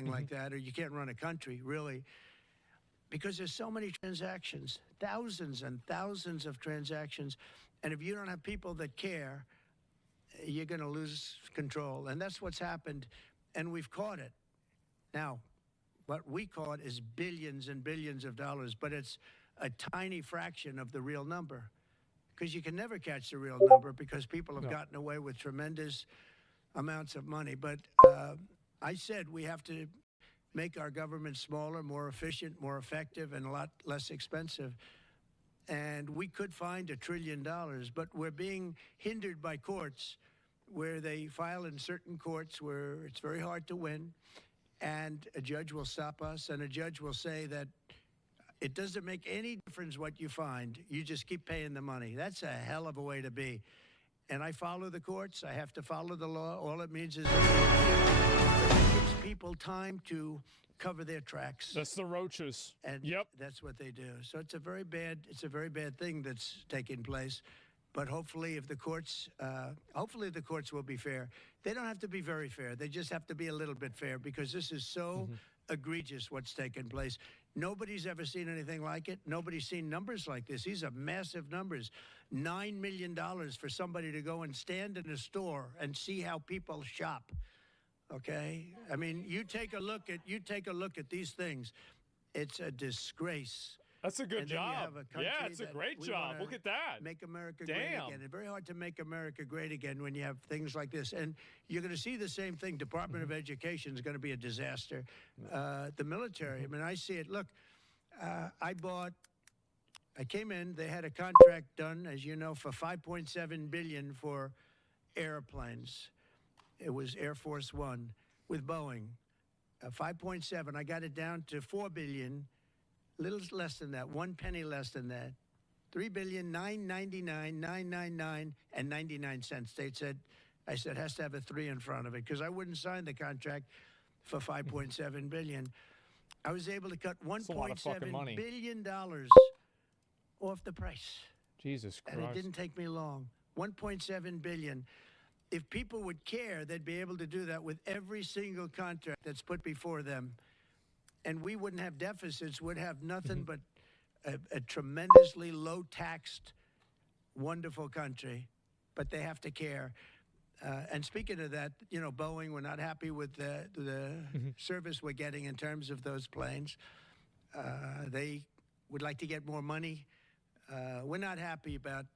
anything like that, or you can't run a country, really, because there's so many transactions, thousands and thousands of transactions. And if you don't have people that care, you're going to lose control. And that's what's happened. And we've caught it. Now, what we caught is billions and billions of dollars, but it's a tiny fraction of the real number, because you can never catch the real number because people have gotten away with tremendous amounts of money. But I said we have to make our government smaller, more efficient, more effective, and a lot less expensive. And we could find $1 trillion, but we're being hindered by courts where they file in certain courts where it's very hard to win. And a judge will stop us, and a judge will say that it doesn't make any difference what you find. You just keep paying the money. That's a hell of a way to be. And I follow the courts. I have to follow the law. All it means is it gives people time to cover their tracks. That's the roaches. And that's what they do. So it's a very bad thing that's taking place. But hopefully, if the courts, hopefully the courts will be fair. They don't have to be very fair. They just have to be a little bit fair, because this is so egregious what's taken place. Nobody's ever seen anything like it. Nobody's seen numbers like this. These are massive numbers. $9 million for somebody to go and stand in a store and see how people shop. Okay? I mean, you take a look at these things. It's a disgrace. That's a good job. Yeah, it's a great job. Look at that. Make America great again. It's very hard to make America great again when you have things like this. And you're going to see the same thing. Department of Education is going to be a disaster. The military, I mean, I see it. Look, I came in, they had a contract done, as you know, for $5.7 billion for airplanes. It was Air Force One with Boeing. 5.7. I got it down to $4 billion. Little less than that, 1 penny less than that. $3,999,999 and 99 cents. I said, has to have a 3 in front of it, because I wouldn't sign the contract for $5.7 billion. I was able to cut $1.7 billion off the price. Jesus Christ. And it didn't take me long. $1.7 billion. If people would care, they'd be able to do that with every single contract that's put before them. And we wouldn't have deficits, would have nothing but a tremendously low-taxed, wonderful country. But they have to care. And speaking of that, you know, Boeing, we're not happy with the service we're getting in terms of those planes. They would like to get more money. We're not happy about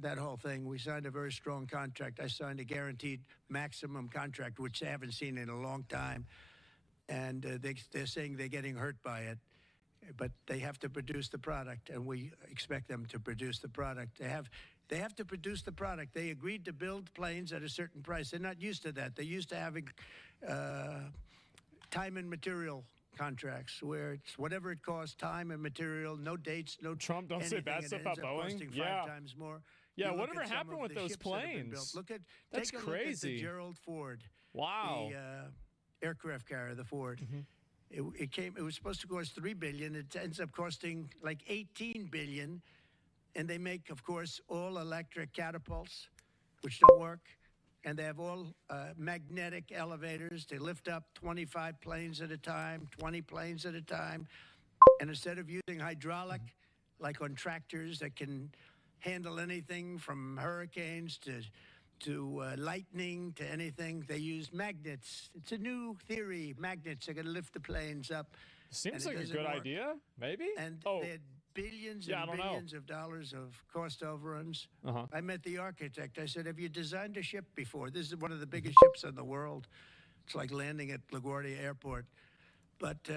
that whole thing. We signed a very strong contract. I signed a guaranteed maximum contract, which they haven't seen in a long time. And they're saying they're getting hurt by it, but they have to produce the product, and we expect them to produce the product. They have to produce the product. They agreed to build planes at a certain price. They're not used to that. They're used to having time and material contracts, where it's whatever it costs, time and material, no dates, no Trump don't say bad stuff about Boeing. Five times more. Yeah, whatever happened with those planes? That's crazy. Look at the Gerald Ford. Wow. The aircraft carrier, the Ford. It was supposed to cost $3 billion. It ends up costing like $18 billion. And they make, of course, all electric catapults, which don't work. And they have all magnetic elevators. They lift up 25 planes at a time, 20 planes at a time. And instead of using hydraulic, like on tractors that can handle anything from hurricanes to lightning to anything, they use magnets. It's a new theory. Magnets are going to lift the planes up. Seems like a good idea, maybe. And they had billions and billions of dollars of cost overruns. I met the architect. I said, have you designed a ship before? This is one of the biggest ships in the world. It's like landing at LaGuardia Airport. But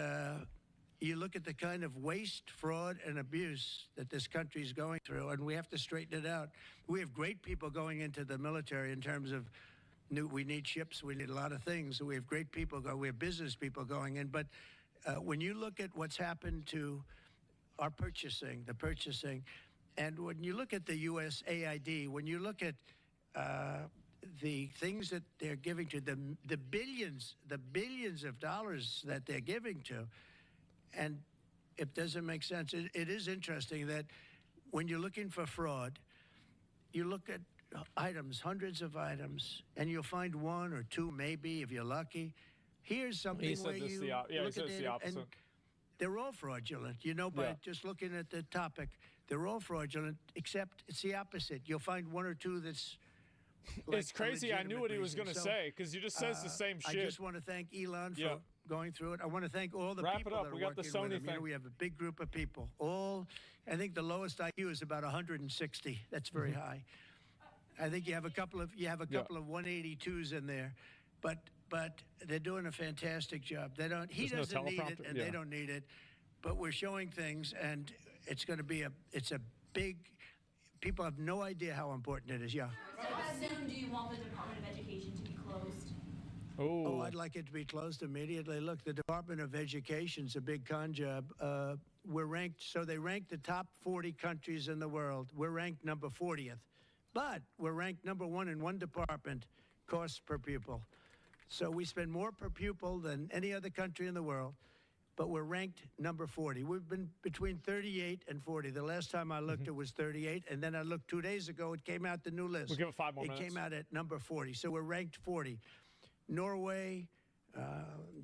you look at the kind of waste, fraud, and abuse that this country is going through, and we have to straighten it out. We have great people going into the military in terms of we need ships, we need a lot of things. We have great people we have business people going in. But when you look at what's happened to our purchasing, and when you look at the USAID, when you look at the things that they're giving to them, the billions of dollars that they're giving to, and it doesn't make sense. It is interesting that when you're looking for fraud, you look at items, hundreds of items, and you'll find one or two, maybe, if you're lucky. Here's something He said where this you the he look said at it's it, the opposite. and they're all fraudulent. You know, by just looking at the topic, they're all fraudulent, except it's the opposite. You'll find one or two that's like it's crazy. I knew what he was going to say because he just says the same shit. I just want to thank Elon for going through it. I want to thank all the people that are we got the working Sony with him. thing. You know, we have a big group of people. I think the lowest IQ is about 160. That's very high. I think you have a couple of 182s in there, but they're doing a fantastic job. They don't. He doesn't need it, and they don't need it. But we're showing things, and it's going to be it's a big. People have no idea how important it is. Yeah. So how soon do you want the Department of Education to be closed? Oh, I'd like it to be closed immediately. Look, the Department of Education's a big con job. We're ranked, so they rank the top 40 countries in the world. We're ranked number 40th, but we're ranked number 1 in one department, costs per pupil. So we spend more per pupil than any other country in the world, but we're ranked number 40. We've been between 38 and 40. The last time I looked, it was 38, and then I looked 2 days ago. It came out the new list. We'll give it 5 more minutes. It came out at number 40, so we're ranked 40. Norway,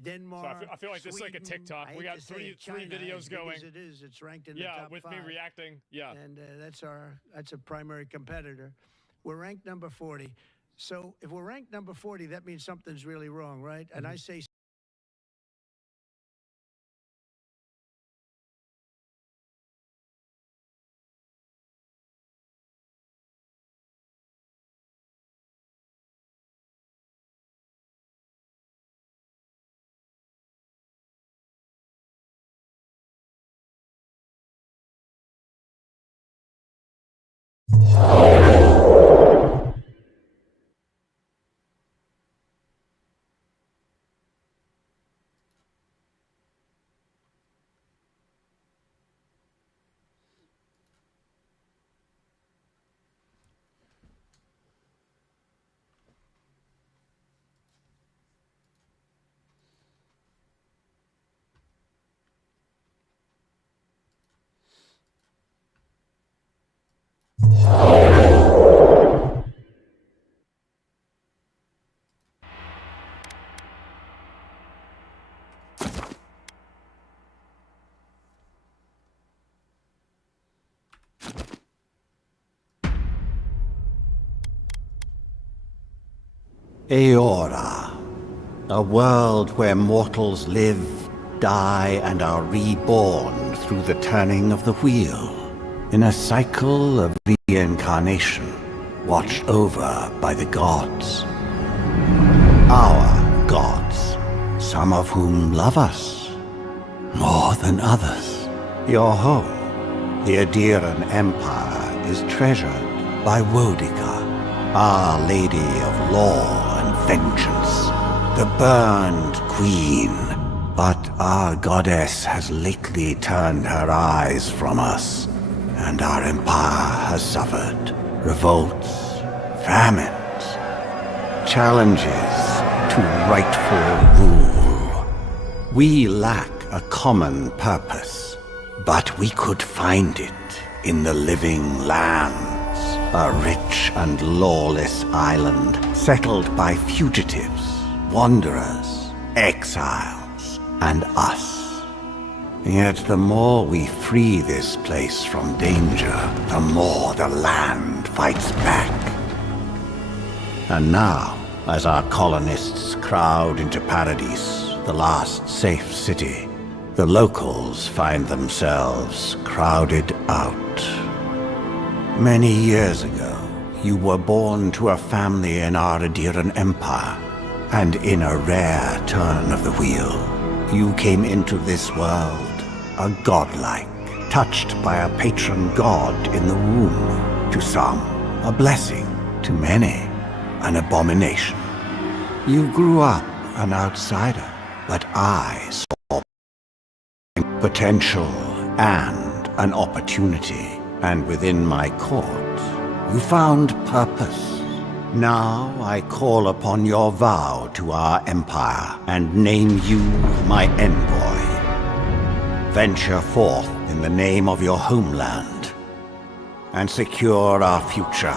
Denmark. So I feel like this is like a TikTok. We got three videos going. As it is, it's ranked in the top 5. With me reacting. Yeah, and that's a primary competitor. We're ranked number 40. So if we're ranked number 40, that means something's really wrong, right? And I say. Eora, a world where mortals live, die, and are reborn through the turning of the wheel, in a cycle of reincarnation, watched over by the gods. Our gods, some of whom love us more than others. Your home, the Adiran Empire, is treasured by Wodica, Our Lady of Law and Vengeance, the Burned Queen. But our goddess has lately turned her eyes from us, and our empire has suffered revolts, famines, challenges to rightful rule. We lack a common purpose, but we could find it in the living lands. A rich and lawless island settled by fugitives, wanderers, exiles, and us. Yet the more we free this place from danger, the more the land fights back. And now, as our colonists crowd into Paradise, the last safe city, the locals find themselves crowded out. Many years ago, you were born to a family in our Adiran Empire, and in a rare turn of the wheel, you came into this world a godlike, touched by a patron god in the womb. To some, a blessing; to many, an abomination. You grew up an outsider, but I saw potential and an opportunity. And within my court, you found purpose. Now I call upon your vow to our empire and name you my envoy. Venture forth in the name of your homeland and secure our future.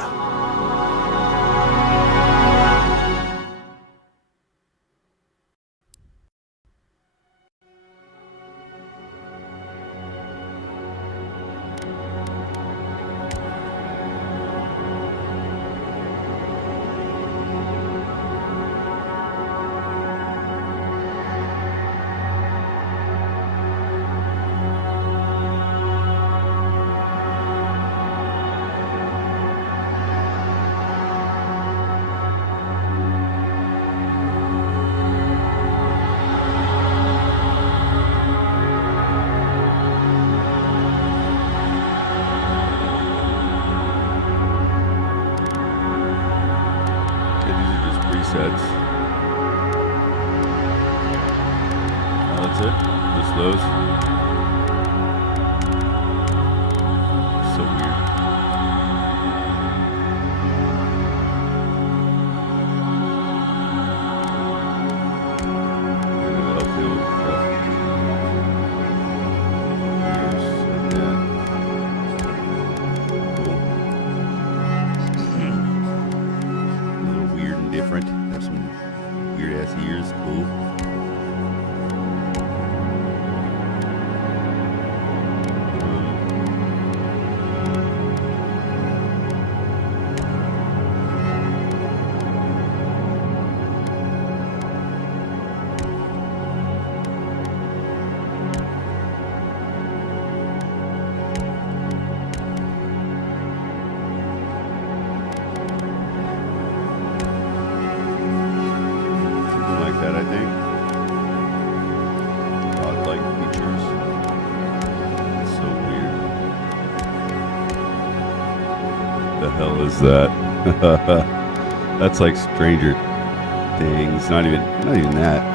That's it. Just those. So weird. Maybe that'll feel rough. Ears like that. Cool. A little weird and different. Have some weird ass ears. Cool. That I think. Godlike features. It's so weird. The hell is that? That's like Stranger Things. Not even that.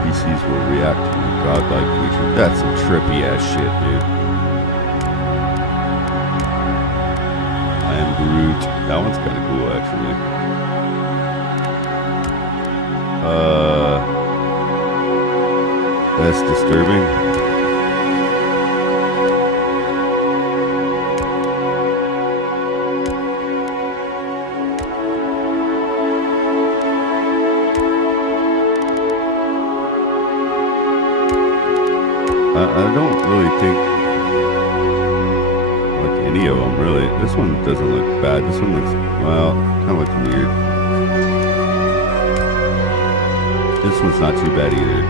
NPCs will react to the godlike feature. That's some trippy ass shit, dude. I am Groot. That one's kind of cool, actually. That's disturbing. I don't really think like any of them, really. This one doesn't look bad. This one looks, well, kind of looks weird. This one's not too bad either.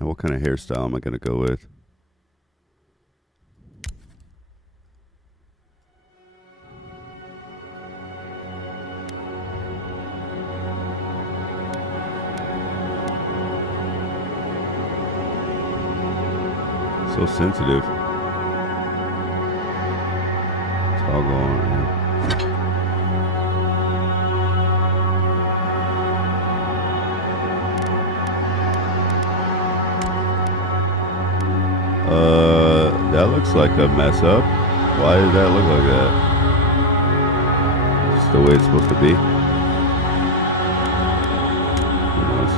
Now, what kind of hairstyle am I going to go with? So sensitive. It's all going on. That looks like a mess up. Why did that look like that? Just the way it's supposed to be. Who knows?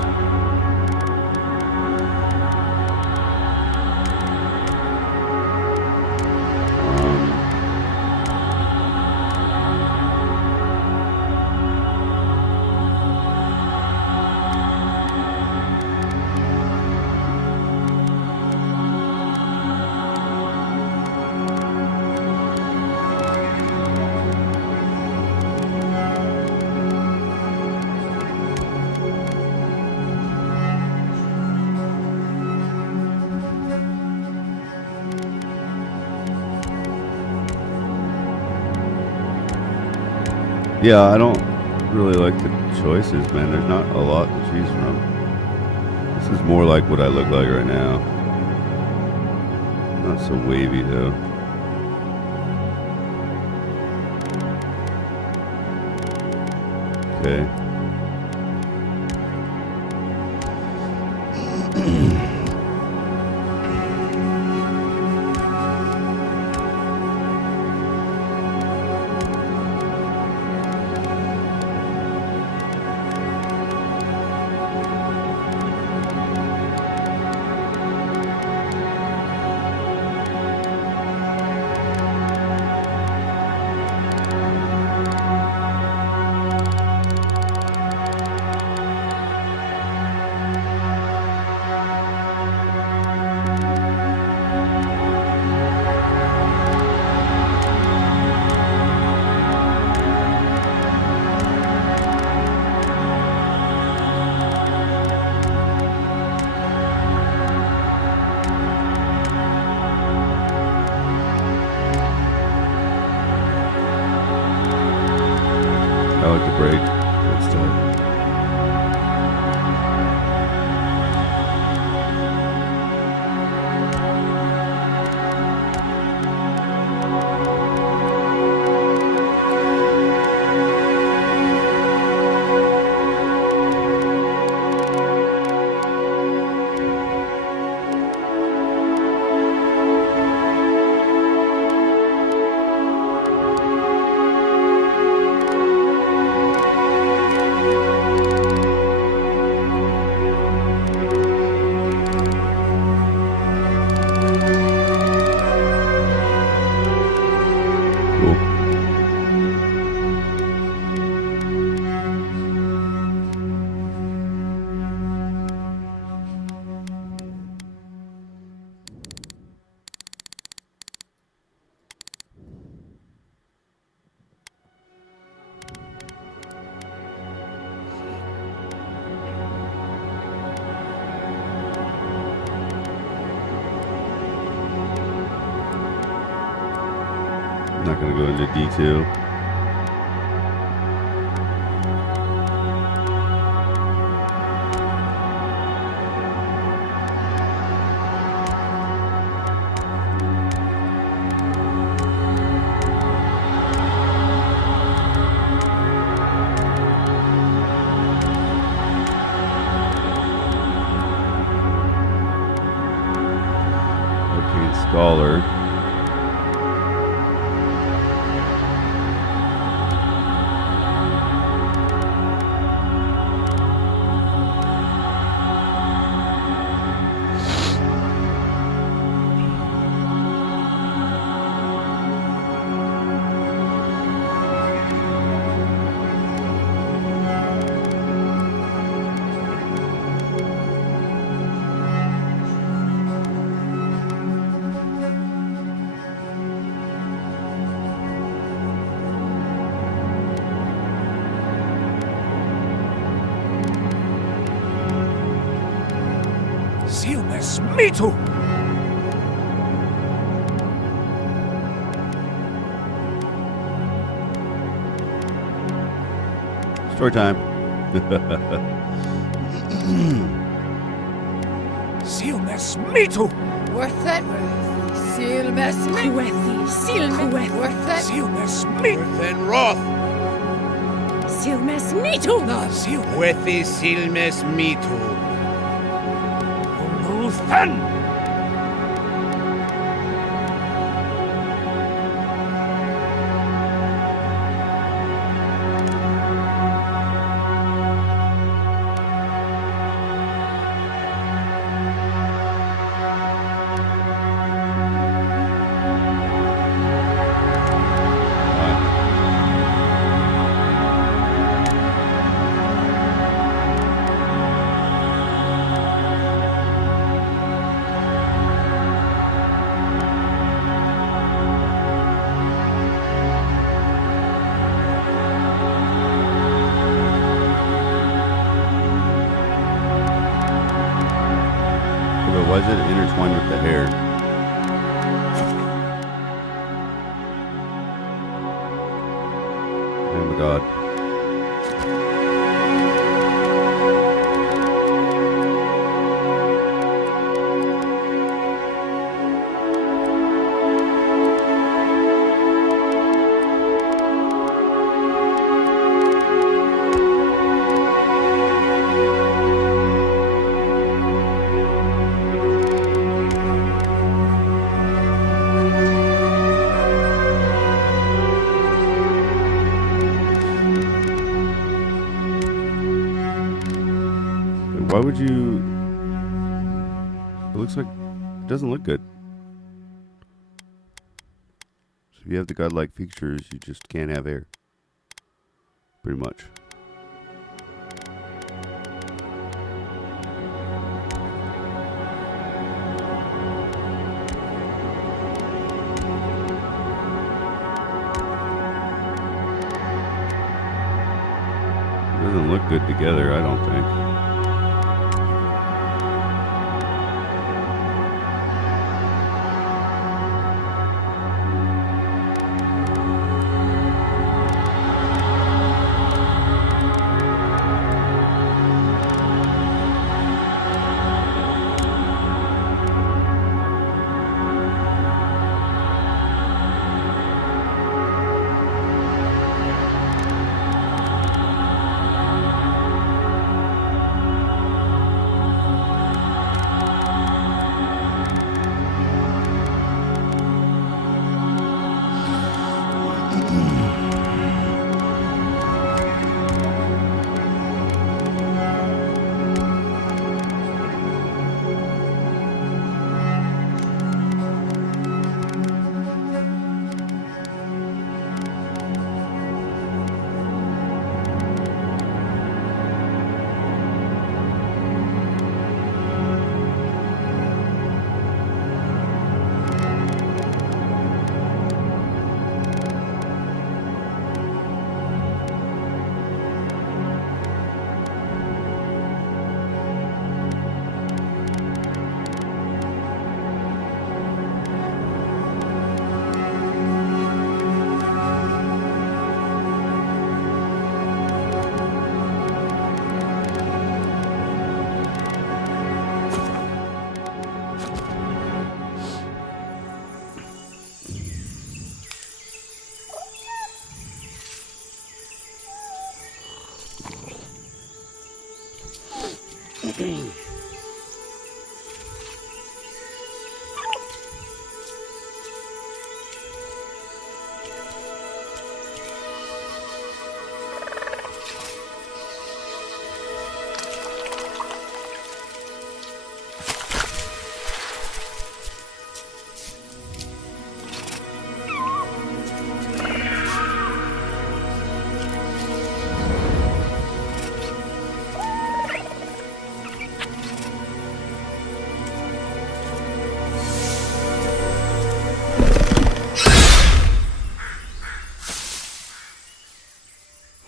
Yeah, I don't really like the choices, man. There's not a lot to choose from. This is more like what I look like right now. Not so wavy, though. Okay. like the break. That's tight. I'm not going to go into detail. Scholar. Me too! Story time. Silmes me too! Worth it. Silmes me. Silmes. Worth it. Silmes me. Worth and Roth. Silmes me too. Na Silmes. Worthy Silmes me too. Luthen! Why is it intertwined with the hair? Oh my god. Why would you... It looks like... It doesn't look good. So if you have the godlike features, you just can't have hair. Pretty much. It doesn't look good together, I don't think.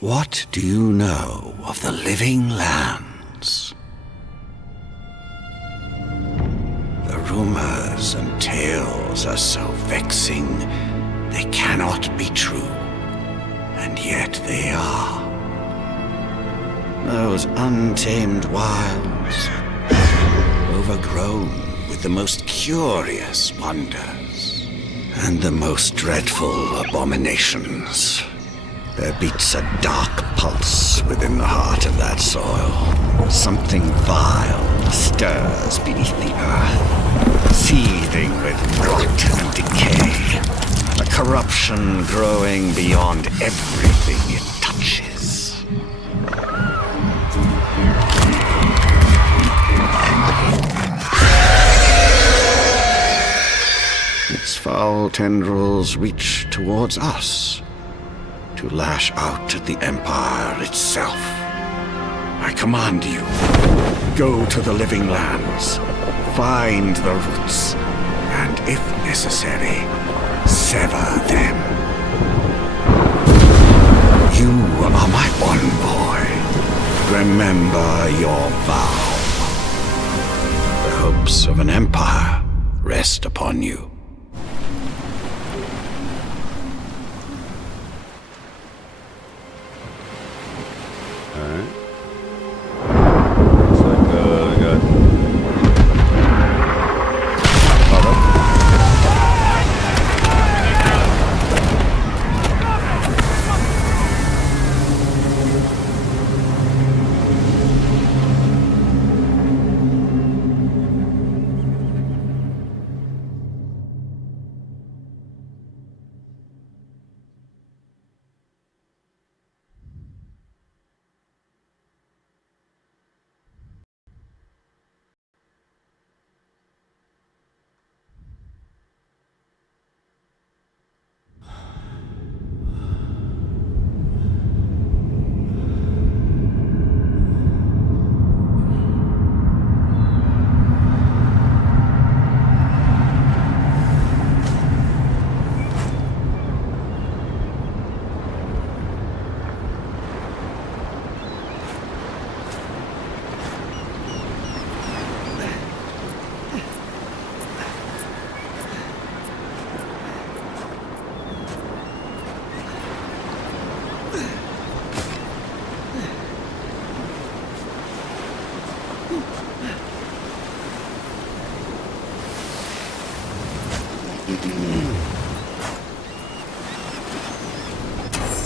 What do you know of the living lands? The rumors and tales are so vexing, they cannot be true, and yet they are. Those untamed wilds, overgrown with the most curious wonders, and the most dreadful abominations. There beats a dark pulse within the heart of that soil. Something vile stirs beneath the earth, seething with rot and decay. A corruption growing beyond everything it touches. Its foul tendrils reach towards us, to lash out at the Empire itself. I command you, go to the living lands, find the roots, and if necessary, sever them. You are my envoy. Remember your vow. The hopes of an empire rest upon you.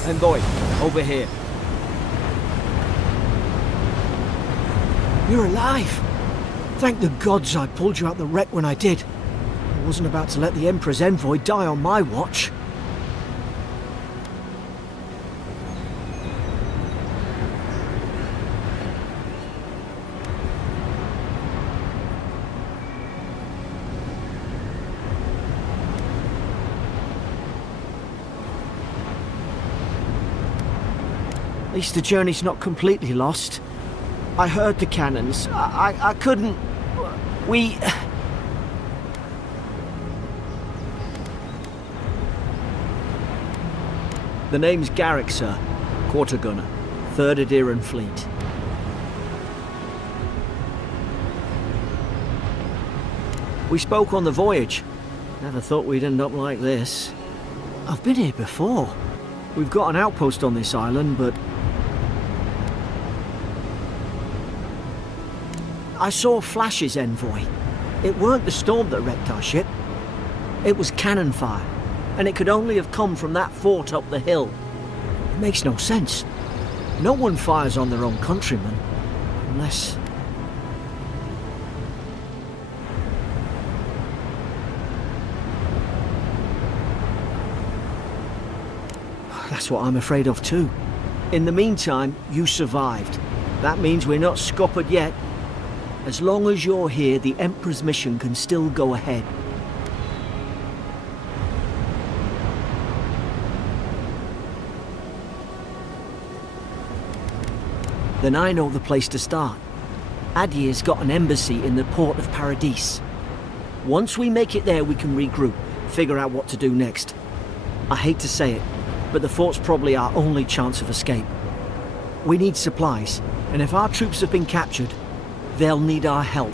Envoy, over here. You're alive! Thank the gods I pulled you out the wreck when I did. I wasn't about to let the Emperor's envoy die on my watch. At least the journey's not completely lost. I heard the cannons. I couldn't... We... The name's Garrick, sir. Quarter gunner. 3rd Adheran Fleet. We spoke on the voyage. Never thought we'd end up like this. I've been here before. We've got an outpost on this island, but... I saw flashes, Envoy. It weren't the storm that wrecked our ship. It was cannon fire, and it could only have come from that fort up the hill. It makes no sense. No one fires on their own countrymen, unless... That's what I'm afraid of too. In the meantime, you survived. That means we're not scuppered yet. As long as you're here, the Emperor's mission can still go ahead. Then I know the place to start. Adir's got an embassy in the port of Paradis. Once we make it there, we can regroup, figure out what to do next. I hate to say it, but the fort's probably our only chance of escape. We need supplies, and if our troops have been captured, they'll need our help.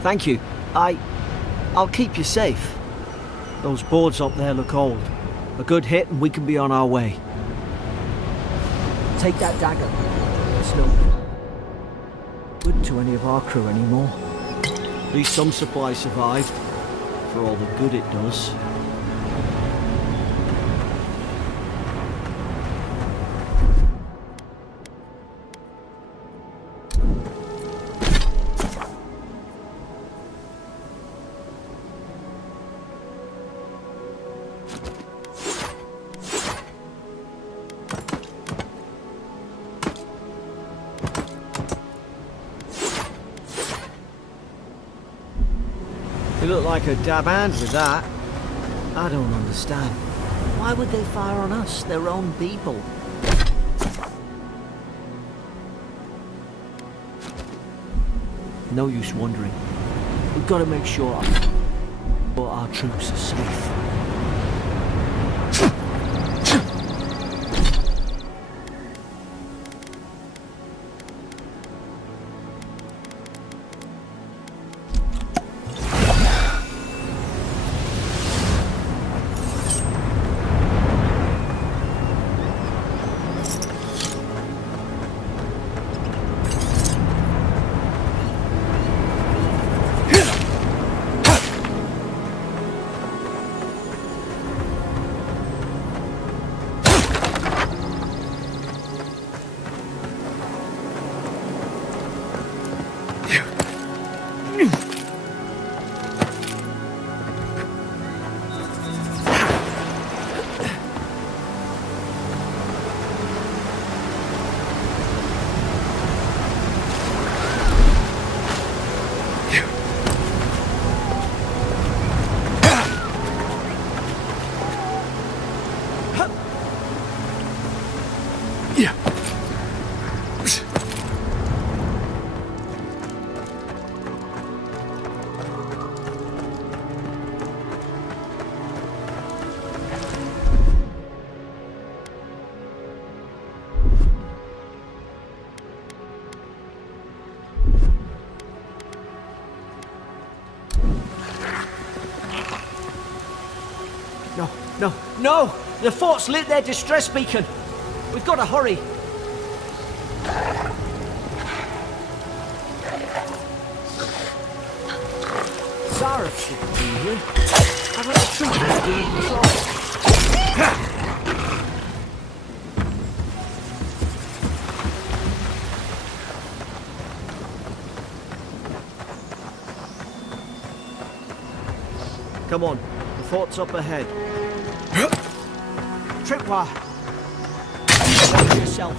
Thank you. I'll keep you safe. Those boards up there look old. A good hit and we can be on our way. Take that dagger. It's no good to any of our crew anymore. At least some supplies survived, for all the good it does. You look like a dab hand with that. I don't understand. Why would they fire on us, their own people? No use wondering. We've got to make sure our troops are safe. No! The fort's lit their distress beacon! We've got to hurry! Zara should be here. I've got the troopers doing patrol. Come on, the fort's up ahead. Tripwire! Watch yourself.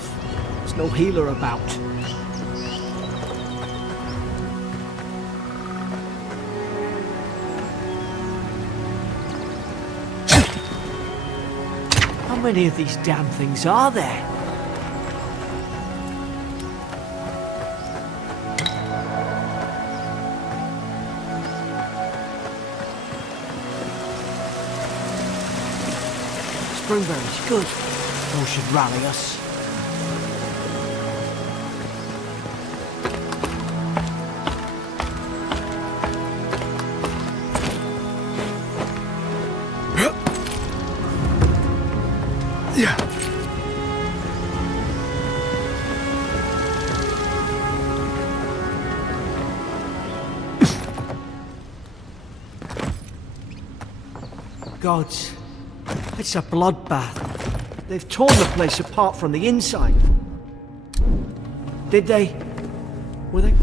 There's no healer about. How many of these damn things are there? Springberries, good. Those should rally us. Gods. It's a bloodbath. They've torn the place apart from the inside. Did they? Were they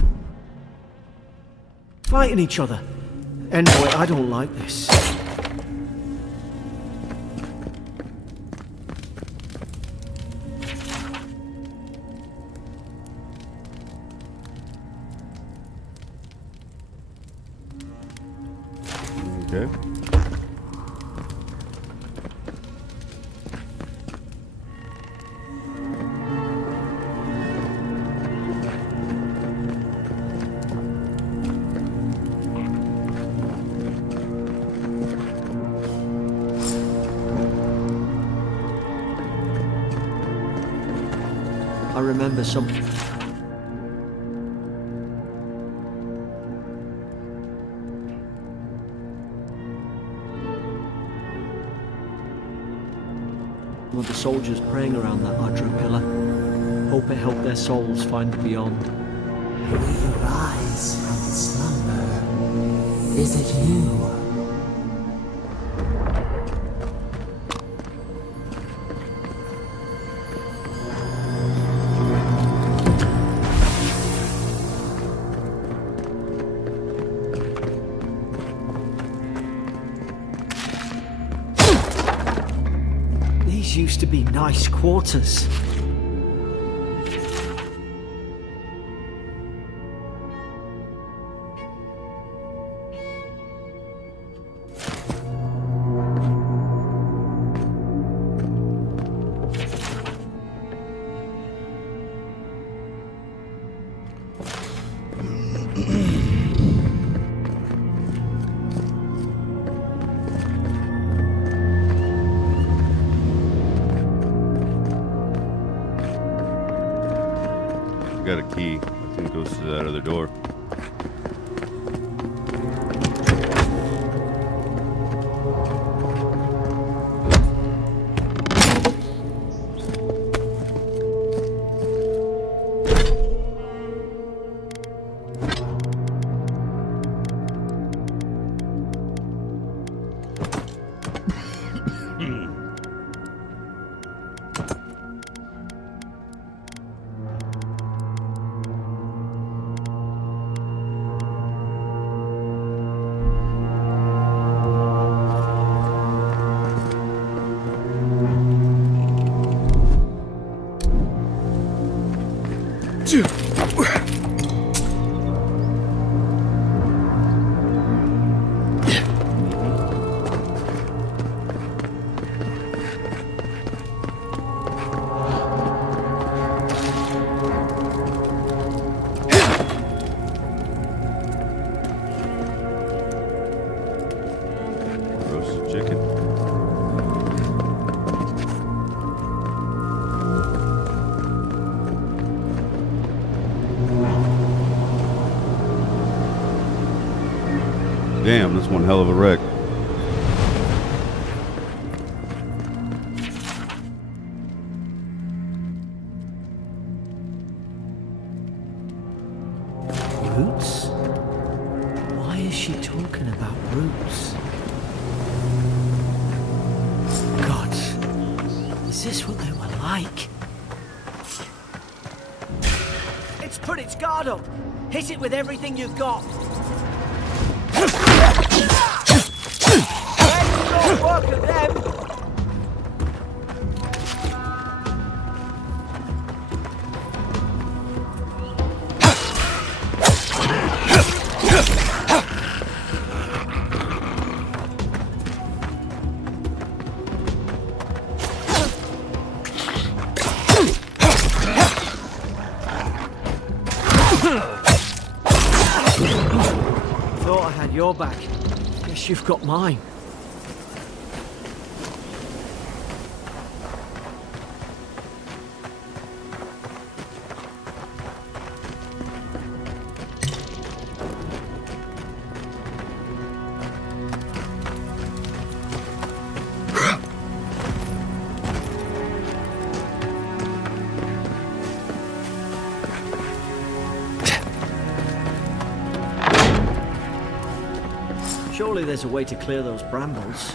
fighting each other. Anyway, I don't like this. Okay. I remember something. One of the soldiers praying around that Adru pillar. Hope it helped their souls find the beyond. We rise from slumber. Is it you? These used to be nice quarters. Got a key. I think it goes to that other door. Roasted chicken. Damn, that's one hell of a wreck. Roots? Why is she talking about roots? God, is this what they were like? It's put its guard up. Hit it with everything you've got. Let's not work at them. Thought I had your back. Guess you've got mine. Surely there's a way to clear those brambles.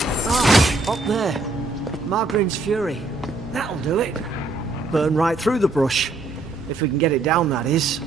Ah, up there. Margarine's Fury. That'll do it. Burn right through the brush. If we can get it down, that is.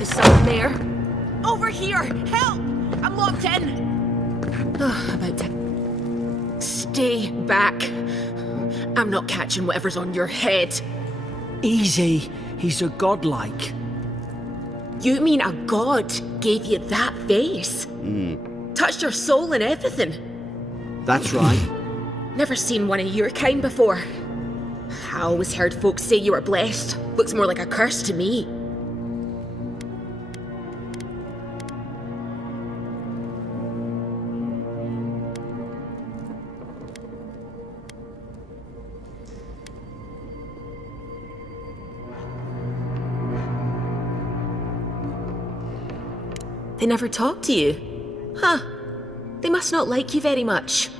Is someone there? Over here! Help! I'm locked in! About to... Stay back. I'm not catching whatever's on your head. Easy. He's a godlike. You mean a god gave you that face? Touched your soul and everything? That's right. Never seen one of your kind before. I always heard folks say you were blessed. Looks more like a curse to me. They never talk to you? Huh. They must not like you very much.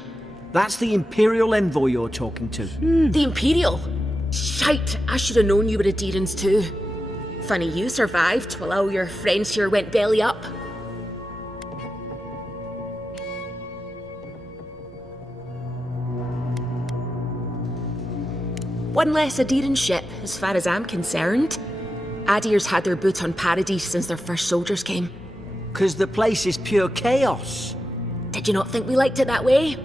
That's the Imperial envoy you're talking to. The Imperial? Shite, I should have known you were Adherans too. Funny you survived while all your friends here went belly up. One less Adheran ship, as far as I'm concerned. Adir's had their boot on Paradise since their first soldiers came. 'Cause the place is pure chaos. Did you not think we liked it that way?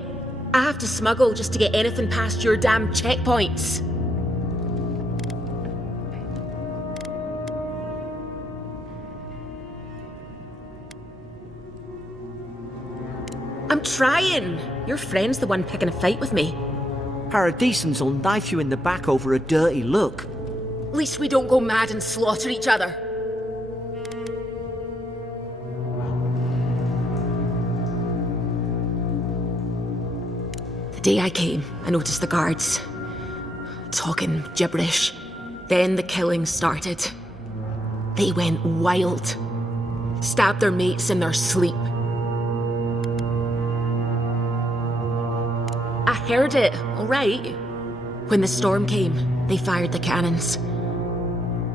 I have to smuggle just to get anything past your damn checkpoints. I'm trying. Your friend's the one picking a fight with me. Paradisans will knife you in the back over a dirty look. At least we don't go mad and slaughter each other. The day I came, I noticed the guards talking gibberish. Then the killing started. They went wild. Stabbed their mates in their sleep. I heard it, all right. When the storm came, they fired the cannons.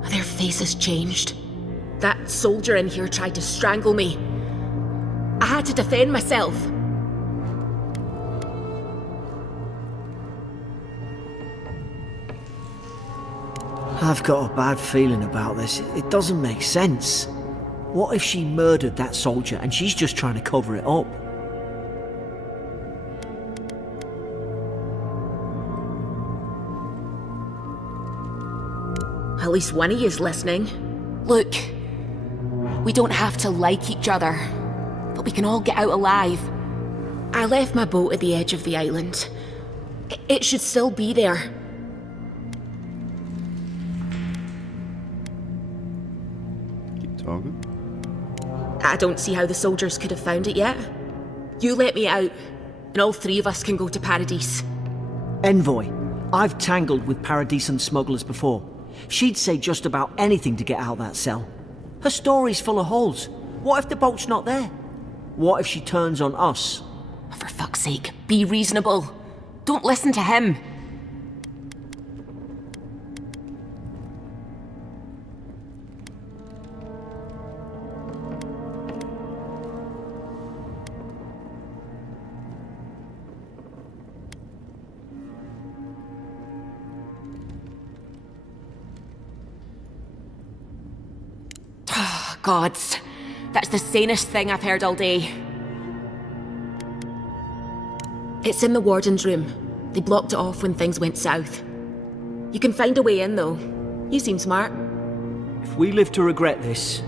Their faces changed. That soldier in here tried to strangle me. I had to defend myself. I've got a bad feeling about this. It doesn't make sense. What if she murdered that soldier and she's just trying to cover it up? At least one of you's listening. Look, we don't have to like each other, but we can all get out alive. I left my boat at the edge of the island. It should still be there. Keep talking. I don't see how the soldiers could have found it yet. You let me out, and all three of us can go to Paradise. Envoy, I've tangled with Paradisan smugglers before. She'd say just about anything to get out of that cell. Her story's full of holes. What if the boat's not there? What if she turns on us? For fuck's sake, be reasonable. Don't listen to him. Gods, that's the sanest thing I've heard all day. It's in the warden's room. They blocked it off when things went south. You can find a way in, though. You seem smart. If we live to regret this...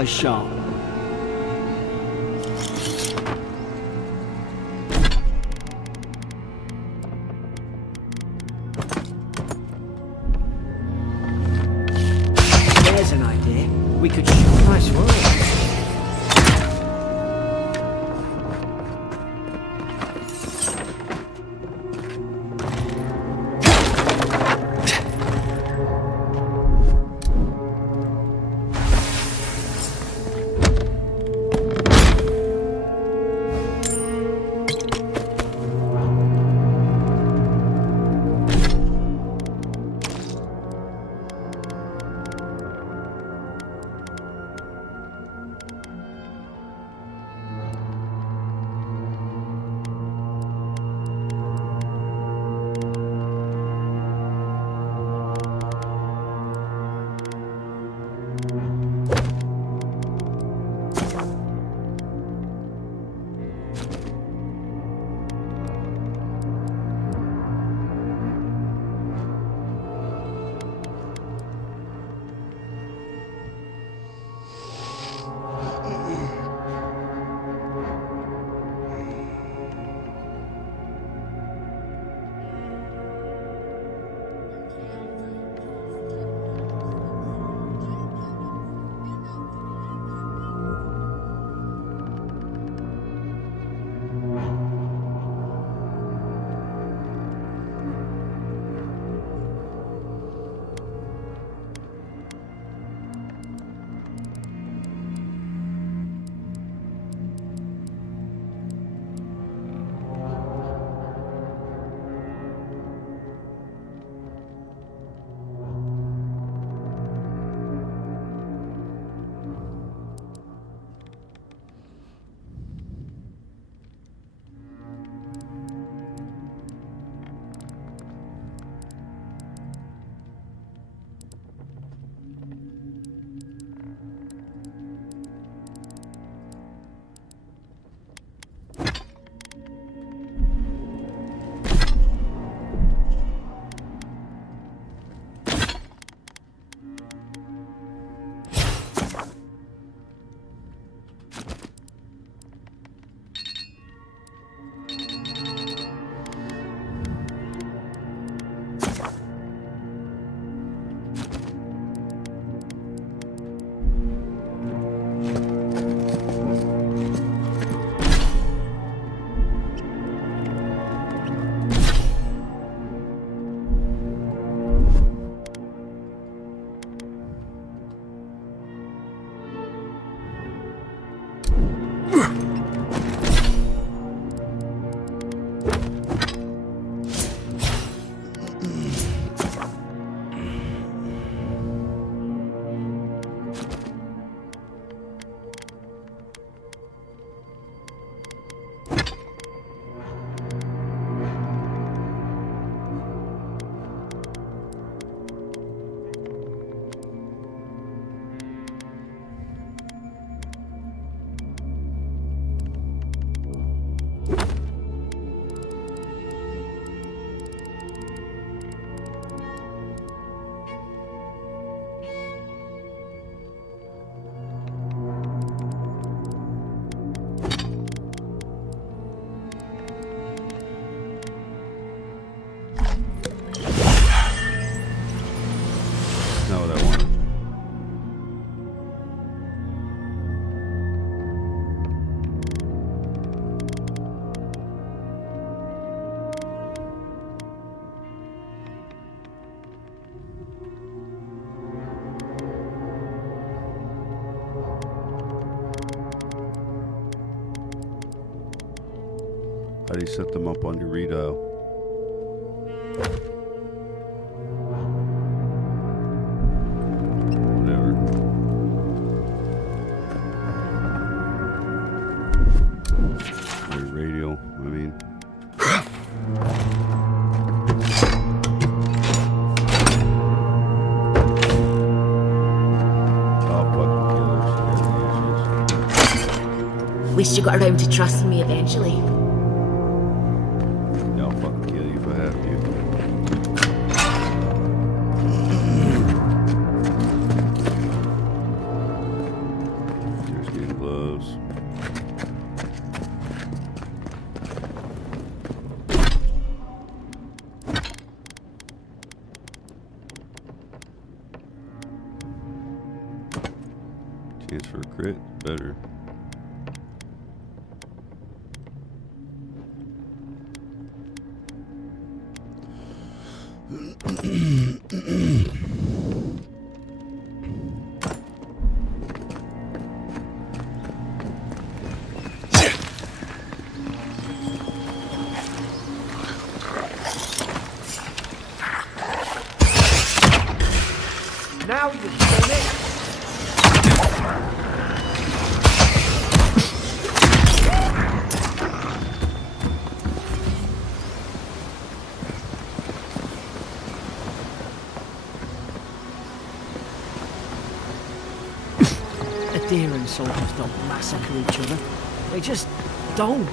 eyes sharp. There's an idea. We could shoot a nice world. How do you set them up on your redial? Whatever. Your radial, I mean. Wish you got around to trusting me eventually. Yeah, I'll fucking kill you if I have to. Chance for a crit, better. Now you've done it! Adherent soldiers don't massacre each other. They just don't.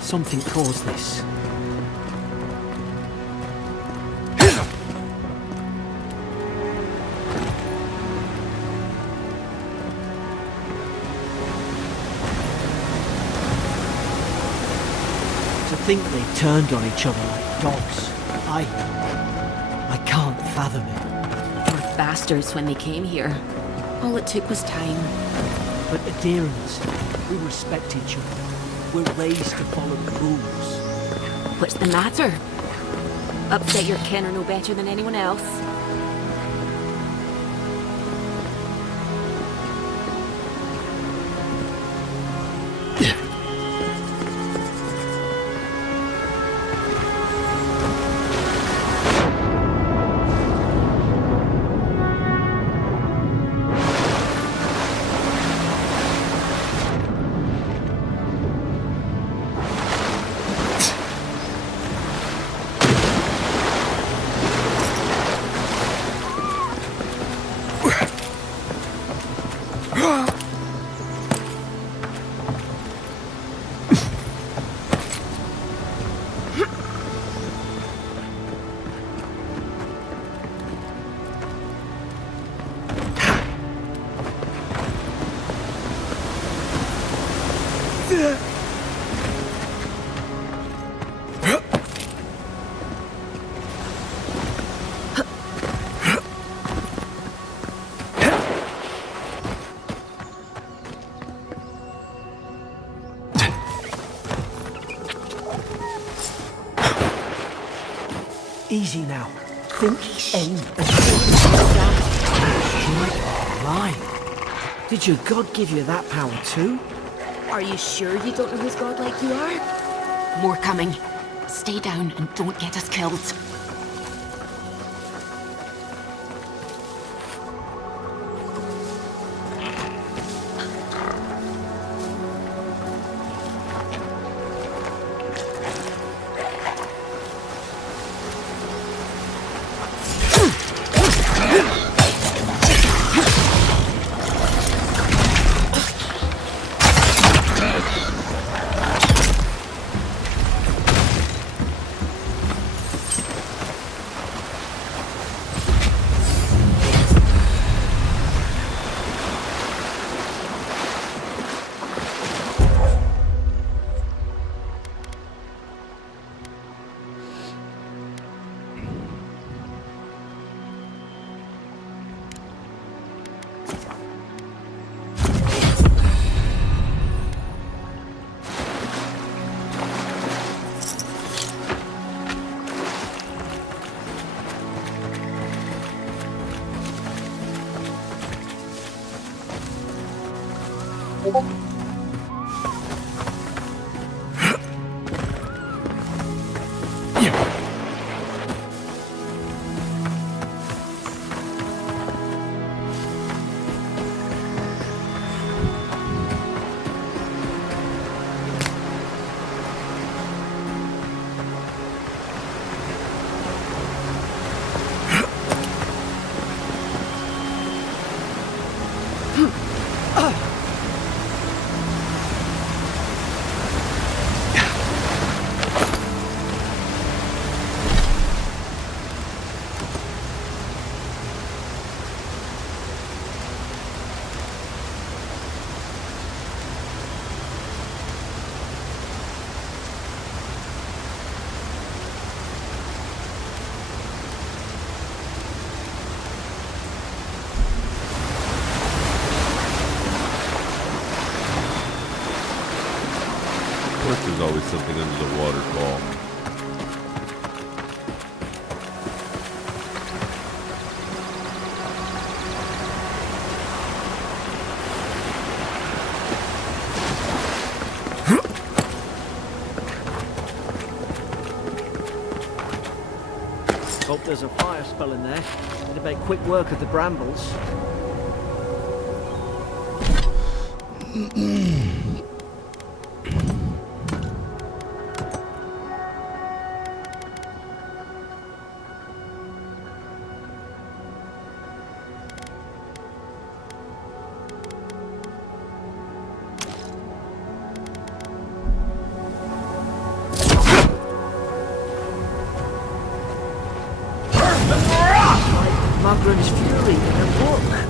Something caused this. To think they turned on each other like dogs. I can't fathom it. They were bastards when they came here. All it took was time. But adherents, we respect each other. We're raised to follow the rules. What's the matter? Upset your kin are no better than anyone else. Easy now. Think, aim, and right. Did your god give you that power too? Are you sure you don't know who's godlike you are? More coming. Stay down and don't get us killed. course there's always something under the waterfall. Hope there's a fire spell in there. It'd make quick work of the brambles. Magram's fury in a book.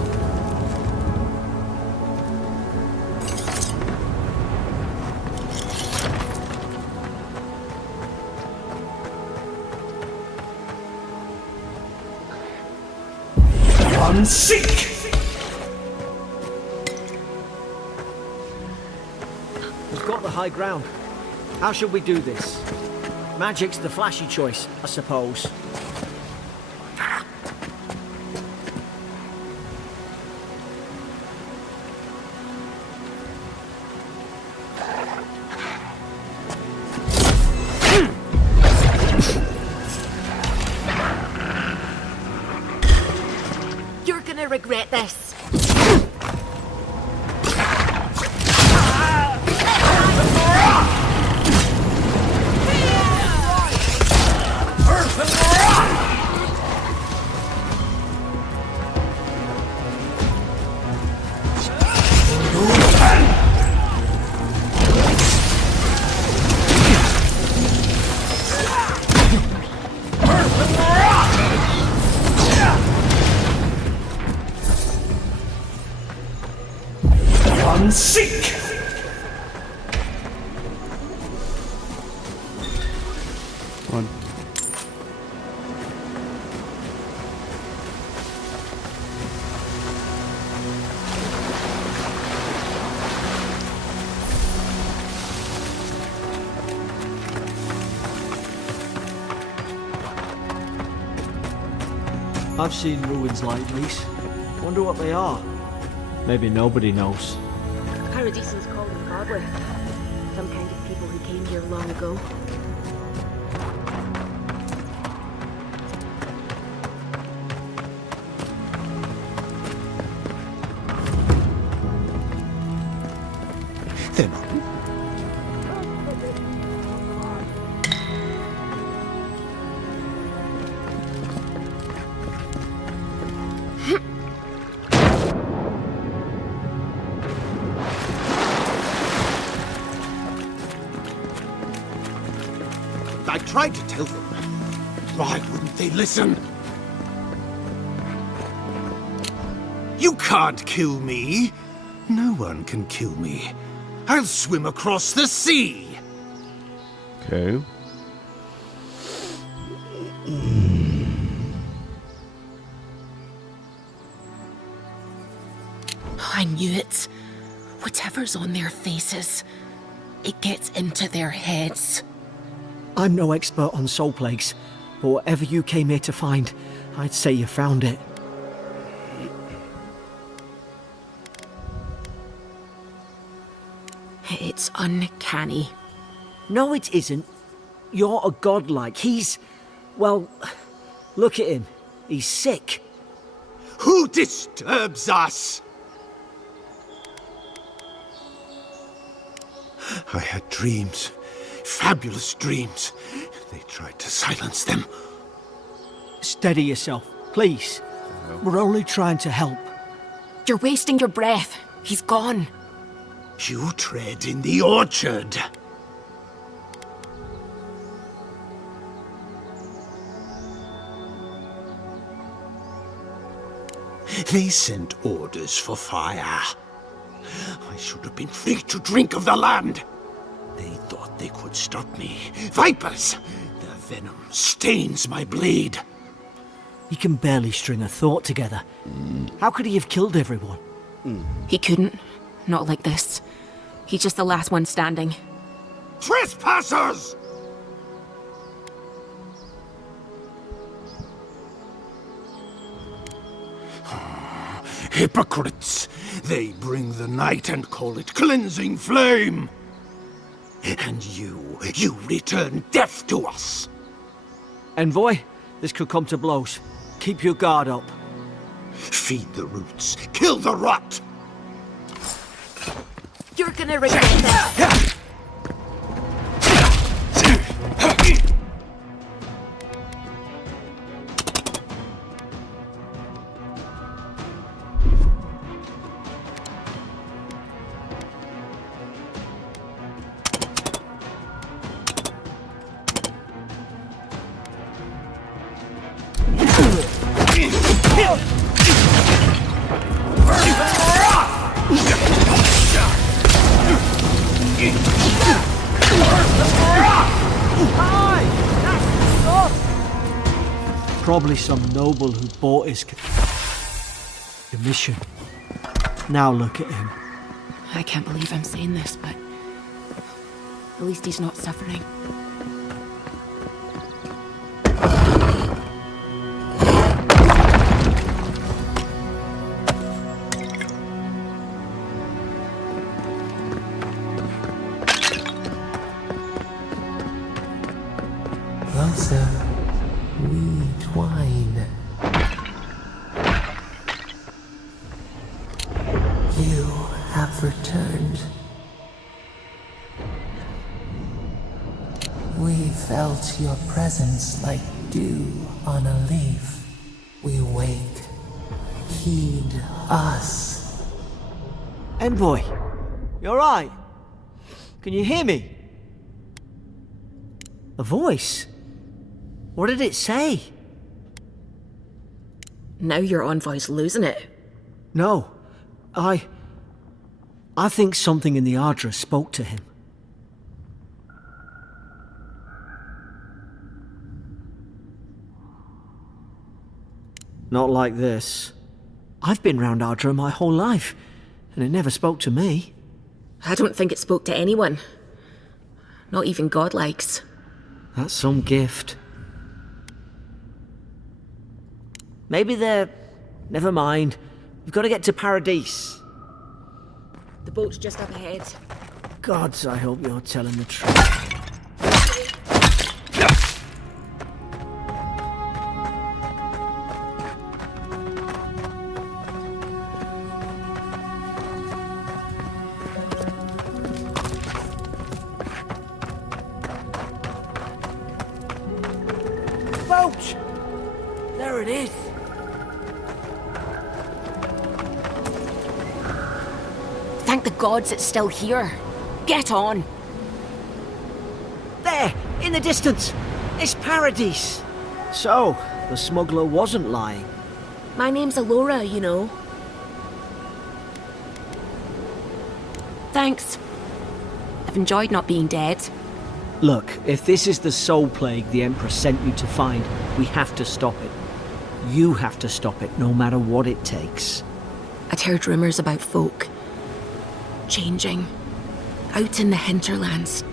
Seek! We've got the high ground. How should we do this? Magic's the flashy choice, I suppose. You're gonna regret this. Seek! One. I've seen ruins like these. Wonder what they are. Maybe nobody knows. Paradisans call them godly. Some kind of people who came here long ago. Then I tried to tell them. Why wouldn't they listen? You can't kill me. No one can kill me. I'll swim across the sea. Okay. I knew it. Whatever's on their faces, it gets into their heads. I'm no expert on soul plagues, but whatever you came here to find, I'd say you found it. It's uncanny. No, it isn't. You're a godlike. He's... well, look at him. He's sick. Who disturbs us? I had dreams. Fabulous dreams. They tried to silence them. Steady yourself, please. We're only trying to help. You're wasting your breath. He's gone. You tread in the orchard. They sent orders for fire. I should have been free to drink of the land. They thought they could stop me. Vipers! Their venom stains my blade. He can barely string a thought together. How could he have killed everyone? He couldn't. Not like this. He's just the last one standing. trespassers! Hypocrites! They bring the night and call it cleansing flame! And you return death to us! Envoy, this could come to blows. Keep your guard up. Feed the roots, kill the rot! You're gonna regret this! Probably some noble who bought his commission. Now look at him. I can't believe I'm saying this, but at least he's not suffering. Closer, we twine. You have returned. We felt your presence like dew on a leaf. We wake. Heed us. Envoy, you alright? Can you hear me? A voice? What did it say? Now your envoy's losing it. No, I think something in the Ardra spoke to him. Not like this. I've been round Ardra my whole life, and it never spoke to me. I don't think it spoke to anyone. Not even godlikes. That's some gift. Maybe they're... Never mind. We've got to get to Paradise. The boat's just up ahead. Gods, I hope you're telling the truth. Boat! There it is. Thank the gods it's still here. Get on. There, in the distance. It's Paradise. So, the smuggler wasn't lying. My name's Alora, you know. Thanks. I've enjoyed not being dead. Look, if this is the soul plague the Emperor sent you to find, we have to stop it. You have to stop it, no matter what it takes. I'd heard rumors about folk changing out in the hinterlands.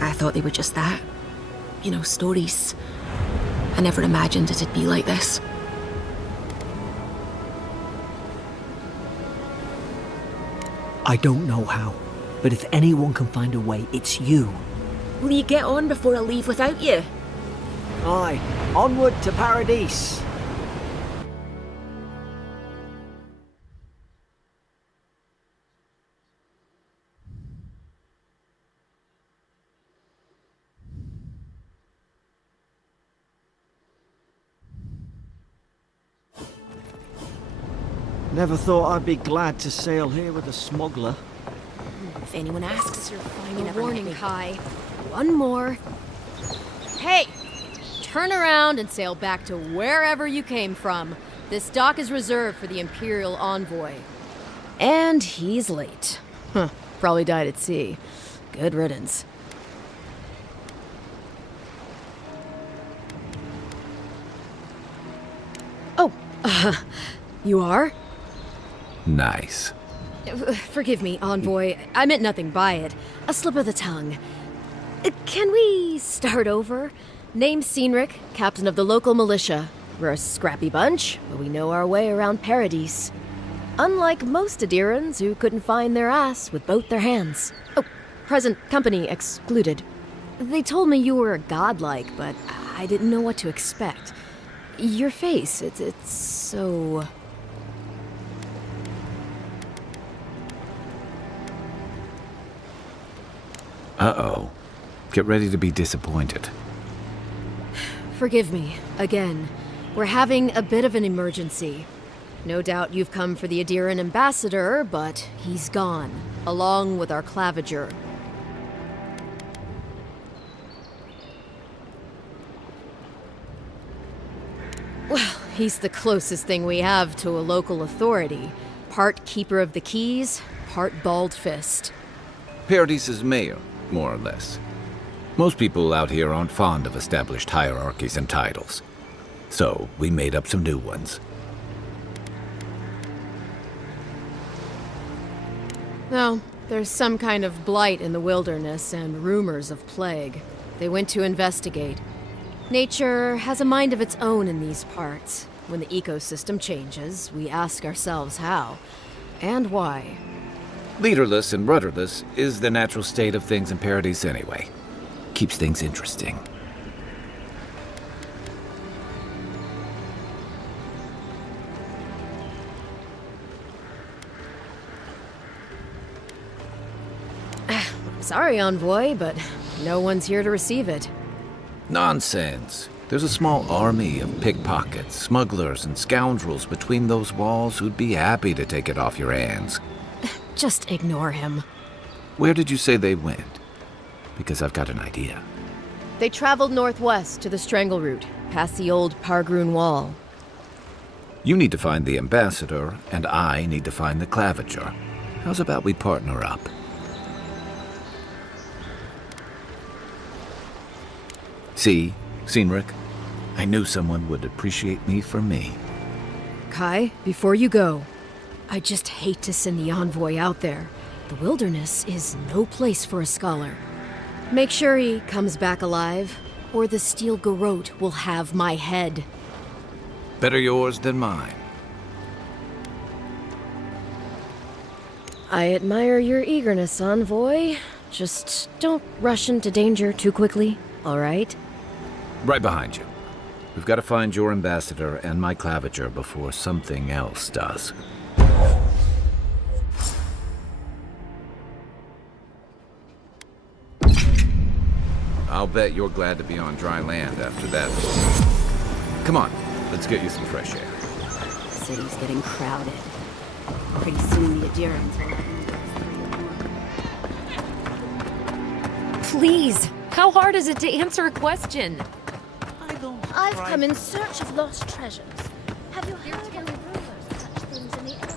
I thought they were just that. You know, stories. I never imagined it'd be like this. I don't know how, but if anyone can find a way, it's you. Will you get on before I leave without you? Aye, onward to Paradise. Never thought I'd be glad to sail here with a smuggler. If anyone asks, Your you final never warning, let me. Kai. One more. Hey! Turn around and sail back to wherever you came from. This dock is reserved for the Imperial Envoy. And he's late. Huh. Probably died at sea. Good riddance. Oh, you are? Nice. Forgive me, Envoy. I meant nothing by it. A slip of the tongue. Can we start over? Name's Cynric, captain of the local militia. We're a scrappy bunch, but we know our way around Paradise. Unlike most Adirans who couldn't find their ass with both their hands. Oh, present company excluded. They told me you were godlike, but I didn't know what to expect. Your face, it's so... Uh-oh. Get ready to be disappointed. Forgive me, again. We're having a bit of an emergency. No doubt you've come for the Adiran ambassador, but he's gone, along with our claviger. Well, he's the closest thing we have to a local authority. Part keeper of the keys, part bald fist. Paradise's mayor, more or less. Most people out here aren't fond of established hierarchies and titles. So, we made up some new ones. No, there's some kind of blight in the wilderness and rumors of plague. They went to investigate. Nature has a mind of its own in these parts. When the ecosystem changes, we ask ourselves how and why. Leaderless and rudderless is the natural state of things in Paradise anyway. Keeps things interesting. Sorry, Envoy, but no one's here to receive it. Nonsense. There's a small army of pickpockets, smugglers, and scoundrels between those walls who'd be happy to take it off your hands. Just ignore him. Where did you say they went? Because I've got an idea. They traveled northwest to the Strangle Route, past the old Pargroon Wall. You need to find the ambassador, and I need to find the claviger. How's about we partner up? See, Cynric, I knew someone would appreciate me for me. Kai, before you go, I just hate to send the envoy out there. The wilderness is no place for a scholar. Make sure he comes back alive, or the steel garrote will have my head. Better yours than mine. I admire your eagerness, envoy. Just don't rush into danger too quickly, all right? Right behind you. We've got to find your ambassador and my claviger before something else does. I'll bet you're glad to be on dry land after that. Come on, let's get you some fresh air. The city's getting crowded. Pretty soon the Adirans will have... Please, how hard is it to answer a question? I've come in search of lost treasures. Have you heard any rumors of such things in the area?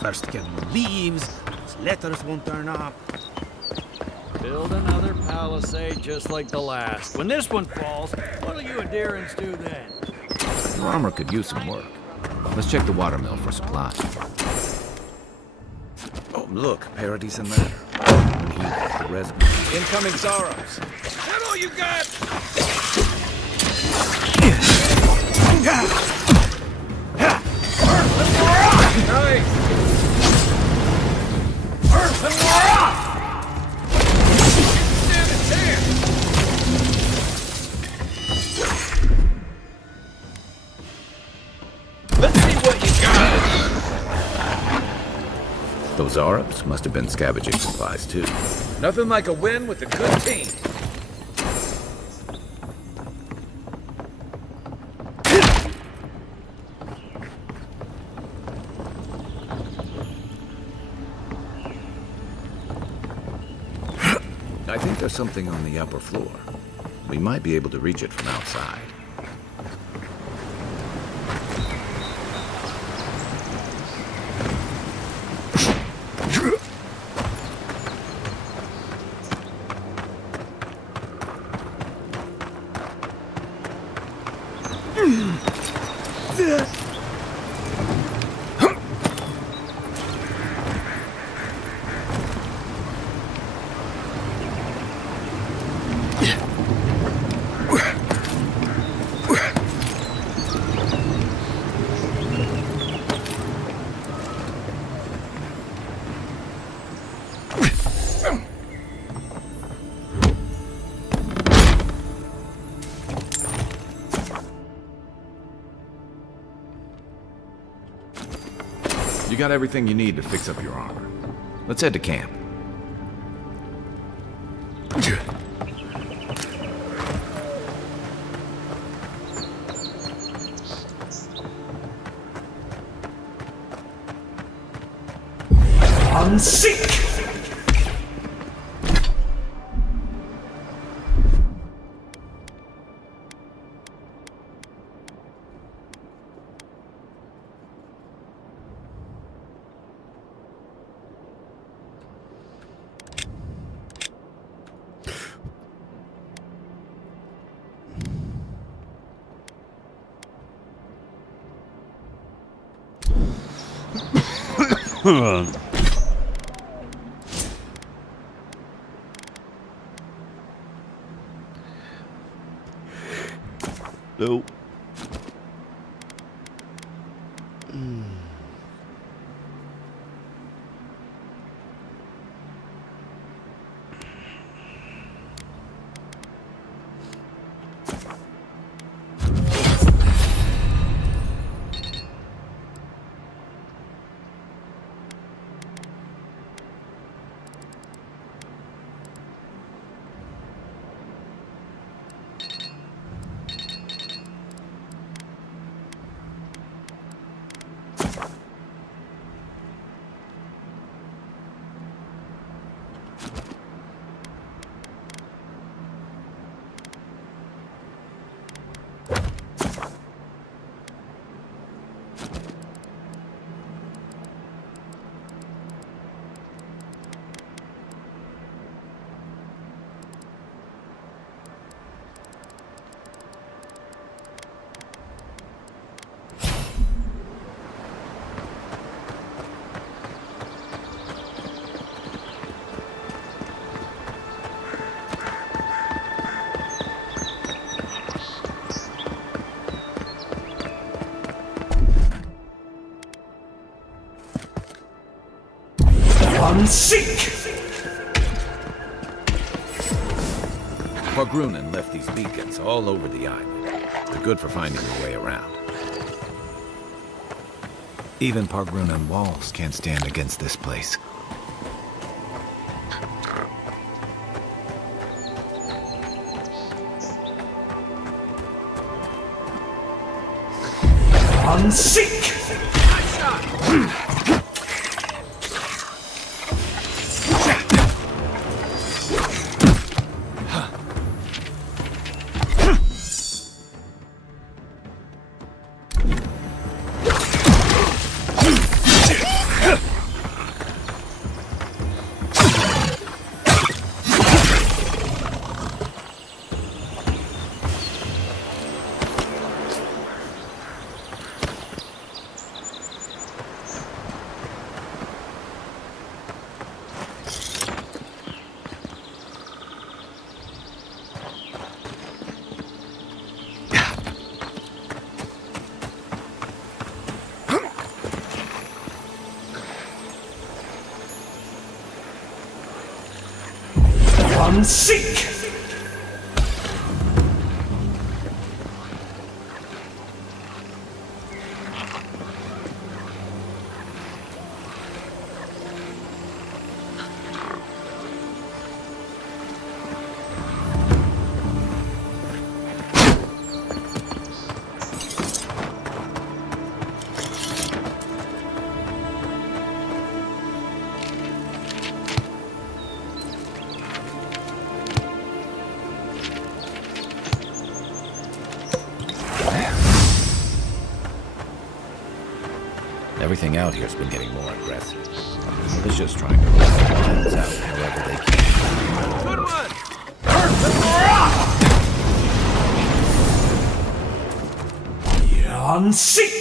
First get the leaves, letters won't turn up. Build another palisade just like the last. When this one falls, what'll you Adirans do then? Your armor could use some work. Let's check the watermill for supplies. Oh, look, Paradise and ladder. The resume. Incoming Zaros. That all you got? Nice. Let's see what you got. Those Arabs must have been scavenging supplies too. Nothing like a win with a good team. I think there's something on the upper floor. We might be able to reach it from outside. got everything you need to fix up your armor. Let's head to camp. Unseek! Nope. Unseek! Pargrunen left these beacons all over the island. They're good for finding your way around. Even Pargrunen walls can't stand against this place. Unseek! Unseek! Everything out here's been getting more aggressive. They're just trying to rip the lines out wherever they can. Good one! Unseek!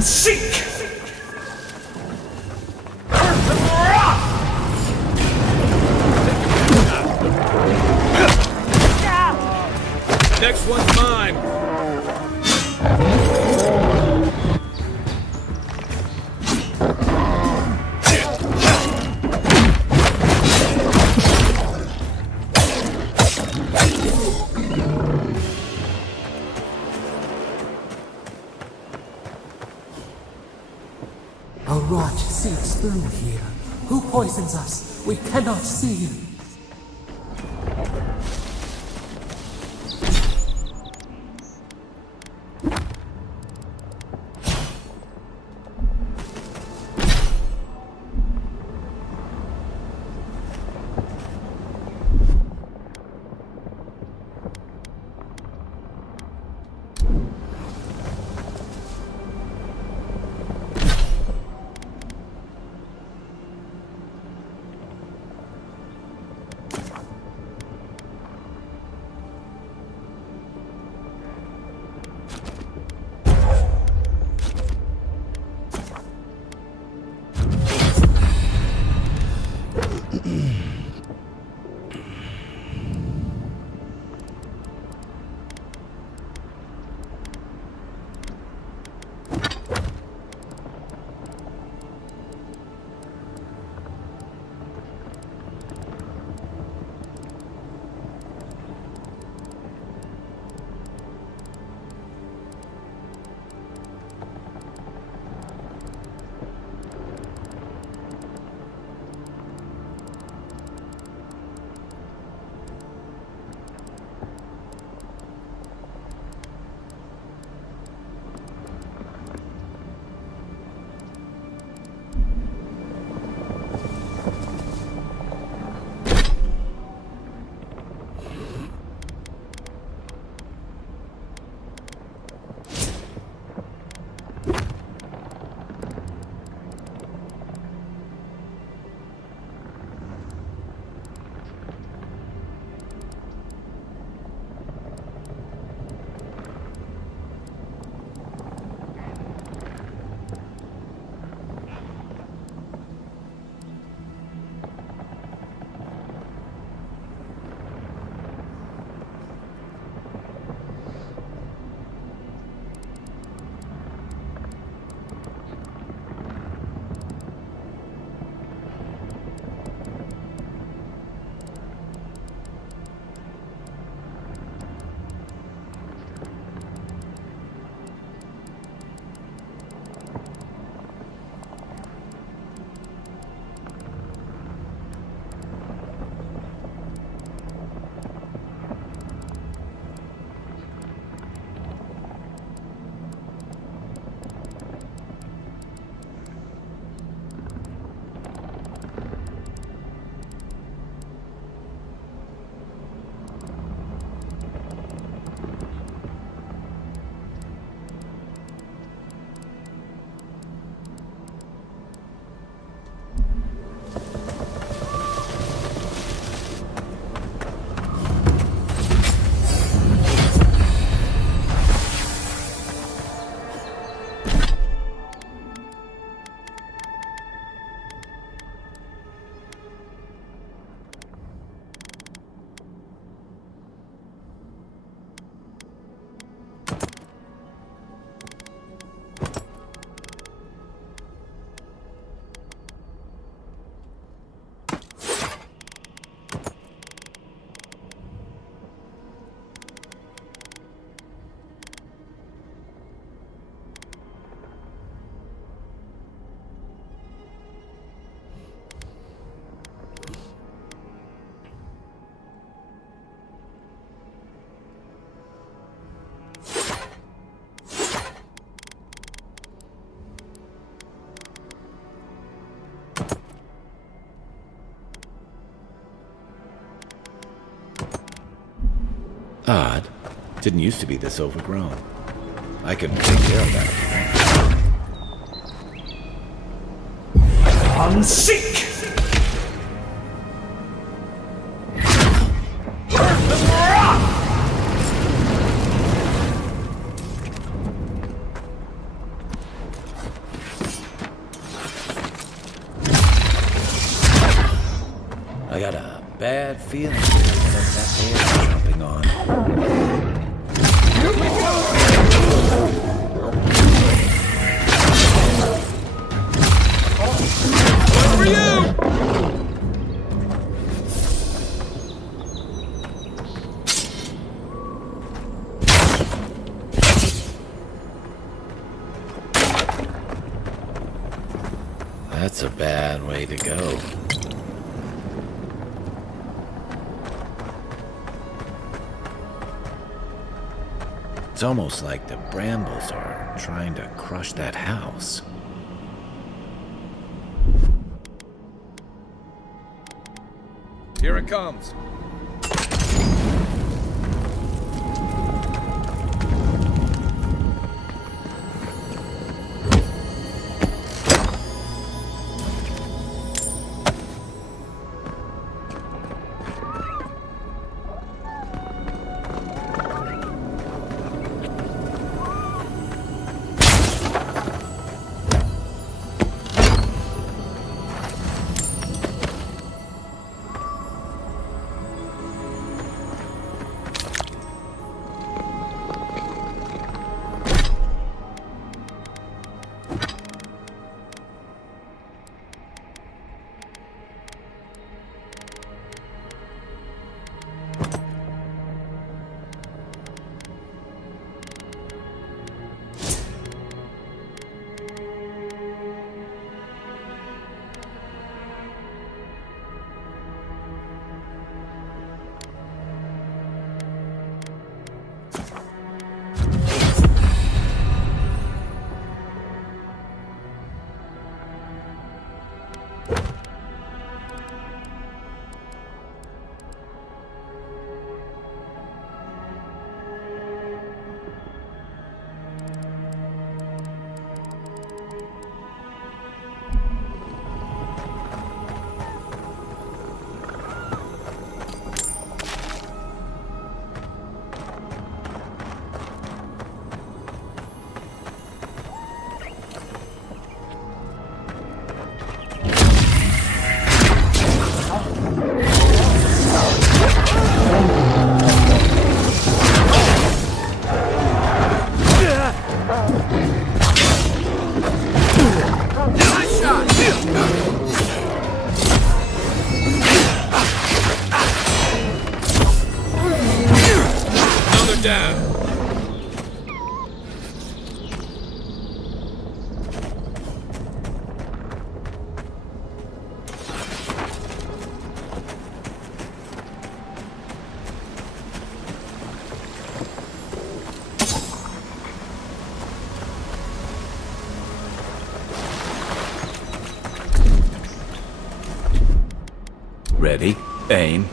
seek! Next one's mine. A rot seeps through here. Who poisons us? We cannot see. Odd. Didn't used to be this overgrown. I can take care of that. Unseek! I got a bad feeling that bear's jumping on. Here we go! One for you! That's a bad way to go. It's almost like the brambles are trying to crush that house. Here it comes. Down. Ready, aim.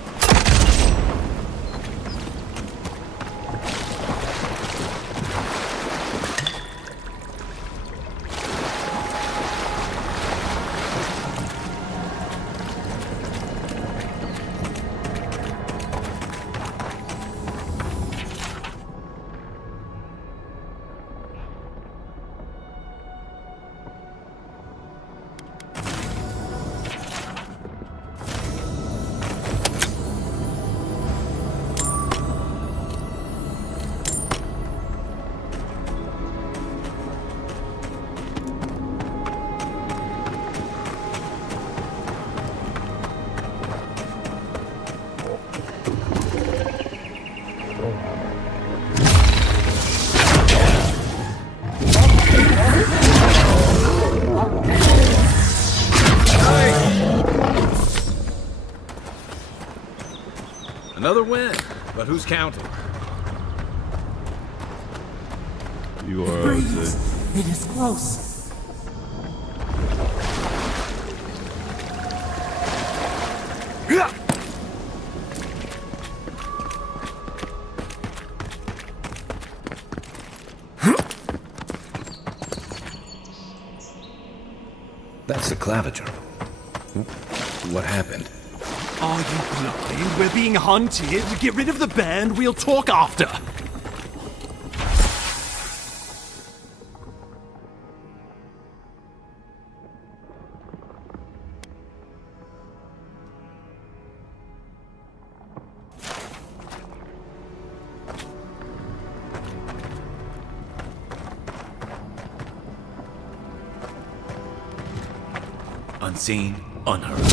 Another win, but who's counting? You are, I would say. It is close. That's the claviger. What happened? Are you blind? We're being hunted. Get rid of the band. We'll talk after. Unseen, unheard.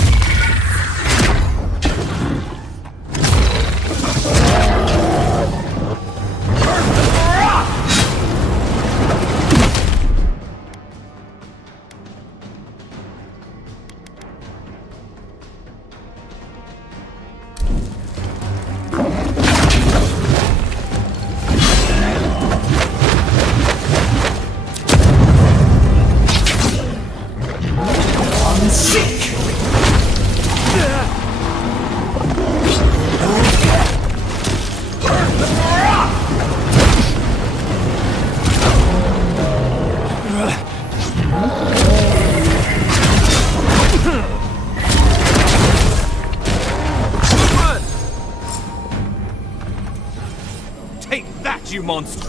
Take that, you monster!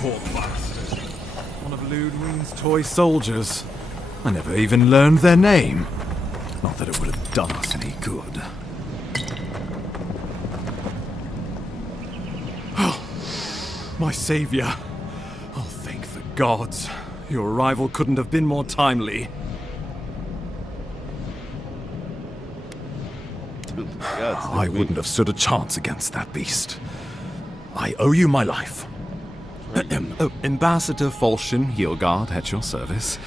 Poor bastard. One of Ludwig's toy soldiers. I never even learned their name. Not that it would have done us any good. Oh, my savior. Oh, thank the gods. Your arrival couldn't have been more timely. I wouldn't have stood a chance against that beast. I owe you my life. Ambassador Falchion Heelguard at your service.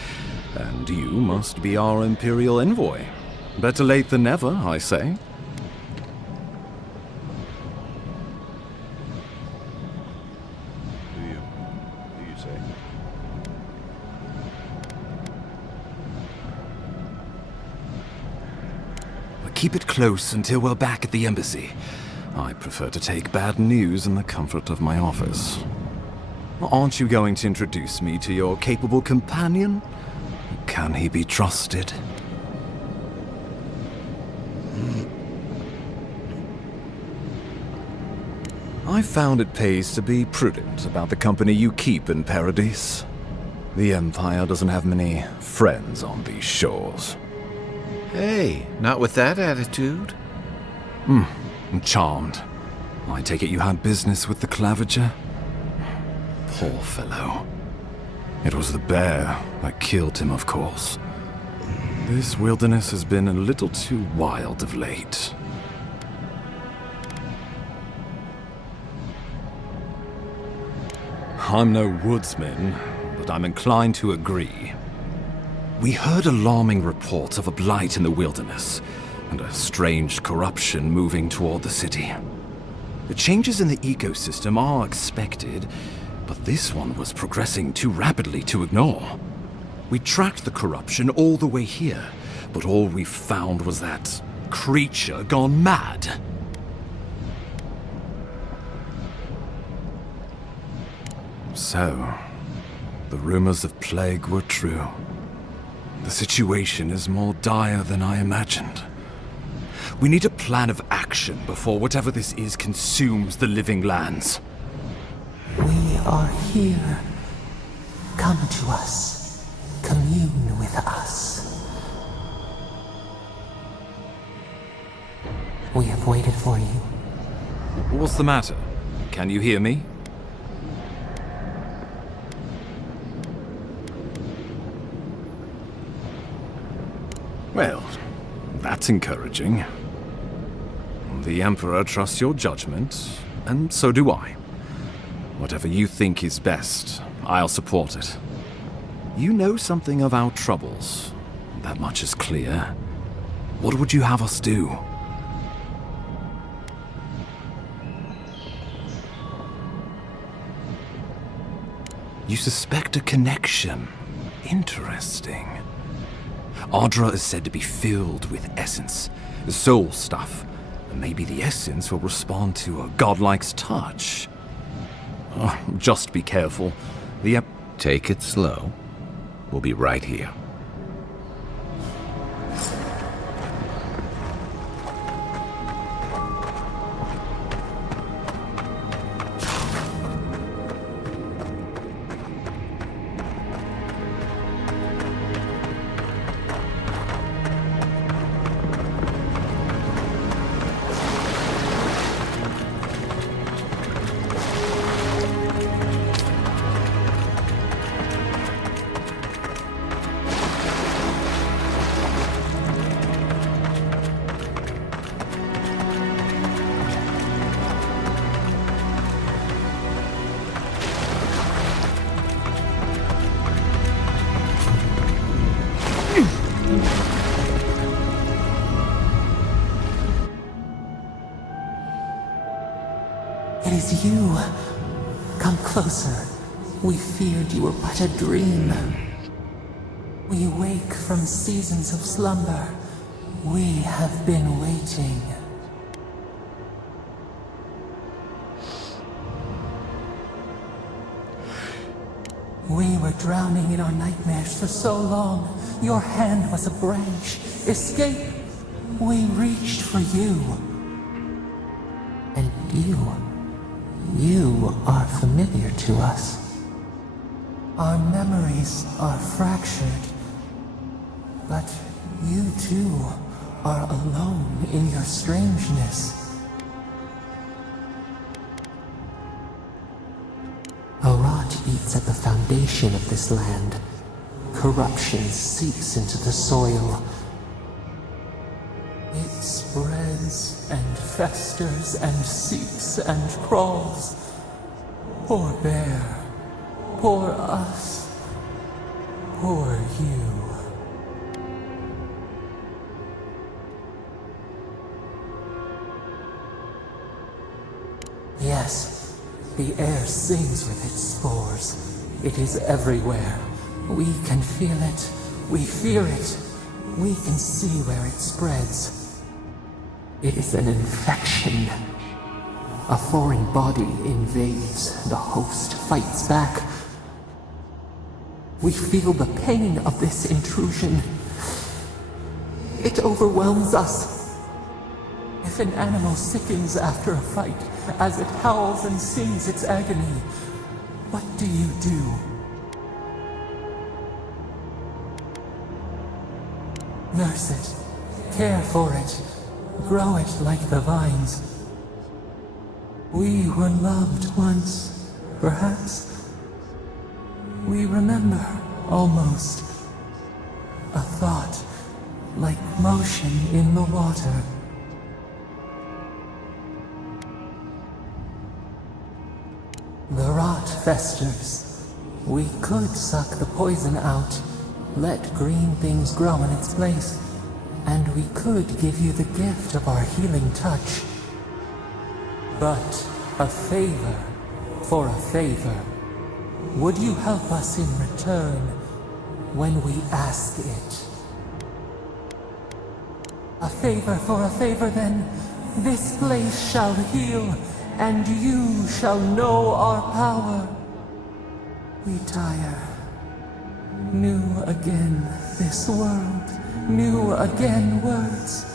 And you must be our Imperial envoy. Better late than never, I say. Do you say? Keep it close until we're back at the embassy. I prefer to take bad news in the comfort of my office. Aren't you going to introduce me to your capable companion? Can he be trusted? I found it pays to be prudent about the company you keep in Paradise. The Empire doesn't have many friends on these shores. Hey, not with that attitude. I'm charmed. I take it you had business with the Claviger? Poor fellow. It was the bear that killed him, of course. This wilderness has been a little too wild of late. I'm no woodsman, but I'm inclined to agree. We heard alarming reports of a blight in the wilderness, and a strange corruption moving toward the city. The changes in the ecosystem are expected, but this one was progressing too rapidly to ignore. We tracked the corruption all the way here, but all we found was that creature gone mad. So, the rumors of plague were true. The situation is more dire than I imagined. We need a plan of action before whatever this is consumes the living lands. We are here. Come to us. Commune with us. We have waited for you. What's the matter? Can you hear me? Well, that's encouraging. The Emperor trusts your judgment, and so do I. Whatever you think is best, I'll support it. You know something of our troubles. That much is clear. What would you have us do? You suspect a connection. Interesting. Ardra is said to be filled with essence, soul stuff. Maybe the essence will respond to a godlike's touch. Oh, just be careful. Take it slow. We'll be right here. It is you. Come closer. We feared you were but a dream. We wake from seasons of slumber. We have been waiting. We were drowning in our nightmares for so long. Your hand was a branch. Escape! We reached for you. And you are familiar to us. Our memories are fractured. But you too are alone in your strangeness. A rot eats at the foundation of this land. Corruption seeps into the soil. It spreads and festers and seeps and crawls. Poor bear. Poor us. Poor you. Yes, the air sings with its spores. It is everywhere. We can feel it. We fear it. We can see where it spreads. It is an infection. A foreign body invades. The host fights back. We feel the pain of this intrusion. It overwhelms us. If an animal sickens after a fight, as it howls and sings its agony, what do you do? Nurse it, care for it, grow it like the vines. We were loved once, perhaps. We remember, almost. A thought, like motion in the water. The rot festers. We could suck the poison out, let green things grow in its place, and we could give you the gift of our healing touch. But a favor for a favor. Would you help us in return when we ask it? A favor for a favor, then. This place shall heal, and you shall know our power. We tire. New again this world, new again words.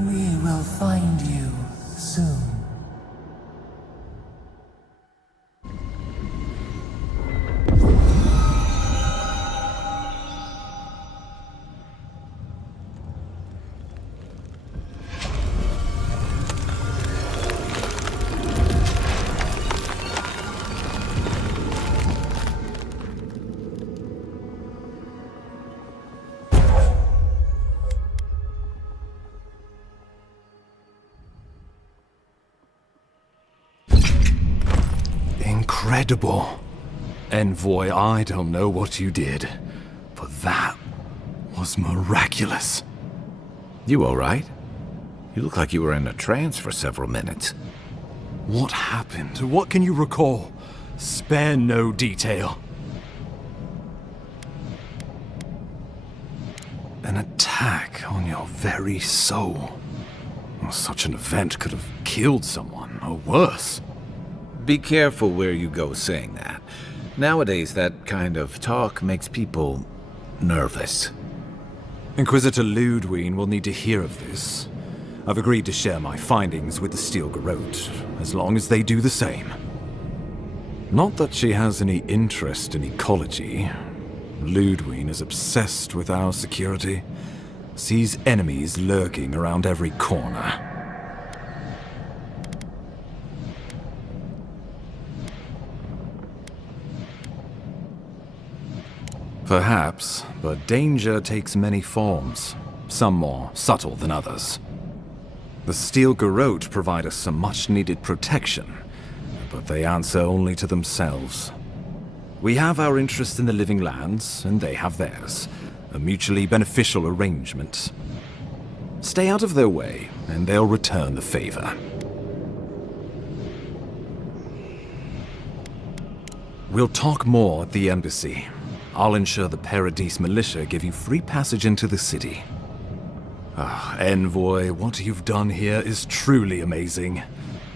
We will find you soon. Incredible. Envoy, I don't know what you did, but that was miraculous. You all right? You look like you were in a trance for several minutes. What happened? What can you recall? Spare no detail. An attack on your very soul. Such an event could have killed someone, or worse. Be careful where you go saying that. Nowadays, that kind of talk makes people nervous. Inquisitor Ludwig will need to hear of this. I've agreed to share my findings with the Steel Garrote, as long as they do the same. Not that she has any interest in ecology. Ludwig is obsessed with our security, sees enemies lurking around every corner. Perhaps, but danger takes many forms, some more subtle than others. The Steel Garrote provide us some much-needed protection, but they answer only to themselves. We have our interest in the living lands, and they have theirs. a mutually beneficial arrangement. Stay out of their way, and they'll return the favor. We'll talk more at the embassy. I'll ensure the Paradise militia give you free passage into the city. Envoy, what you've done here is truly amazing.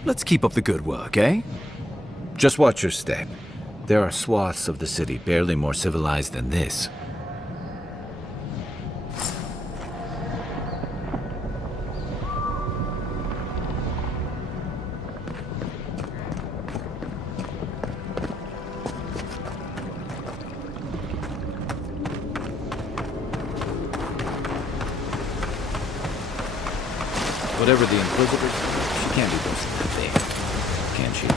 Let's keep up the good work, eh? Just watch your step. There are swaths of the city barely more civilized than this. Whatever the Inquisitors, she can't be boasting that big, can she?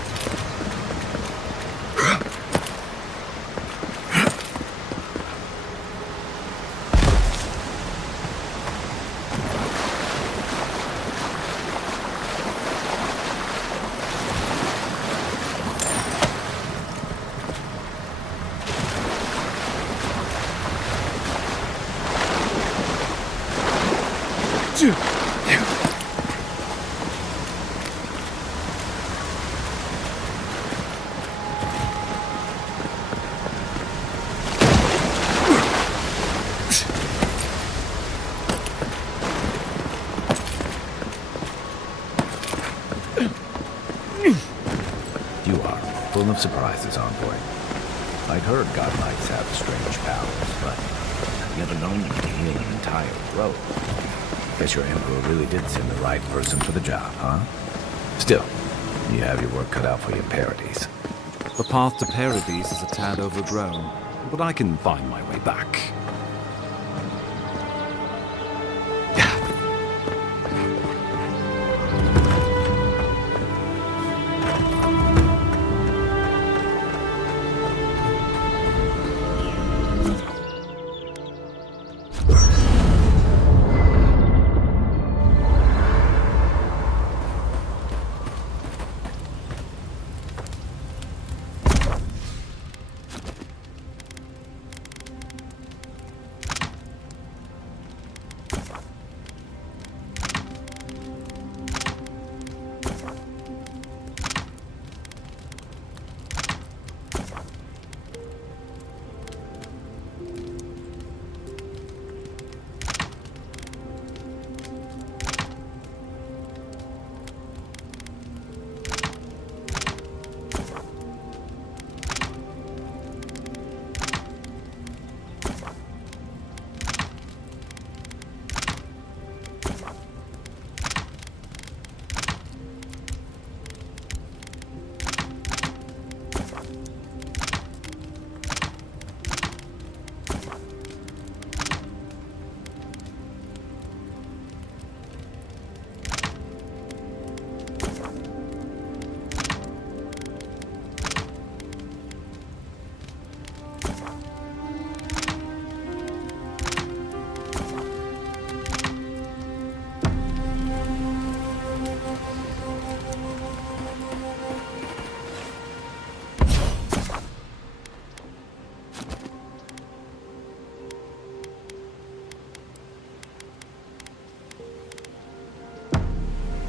You are full of surprises, Envoy. I'd heard God Knights have strange powers, but I've never known you to heal an entire grove. Guess your Emperor really did send the right person for the job, huh? Still, you have your work cut out for you in Paradise. The path to Paradise is a tad overgrown, but I can find my way back.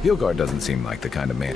Hilgard doesn't seem like the kind of man.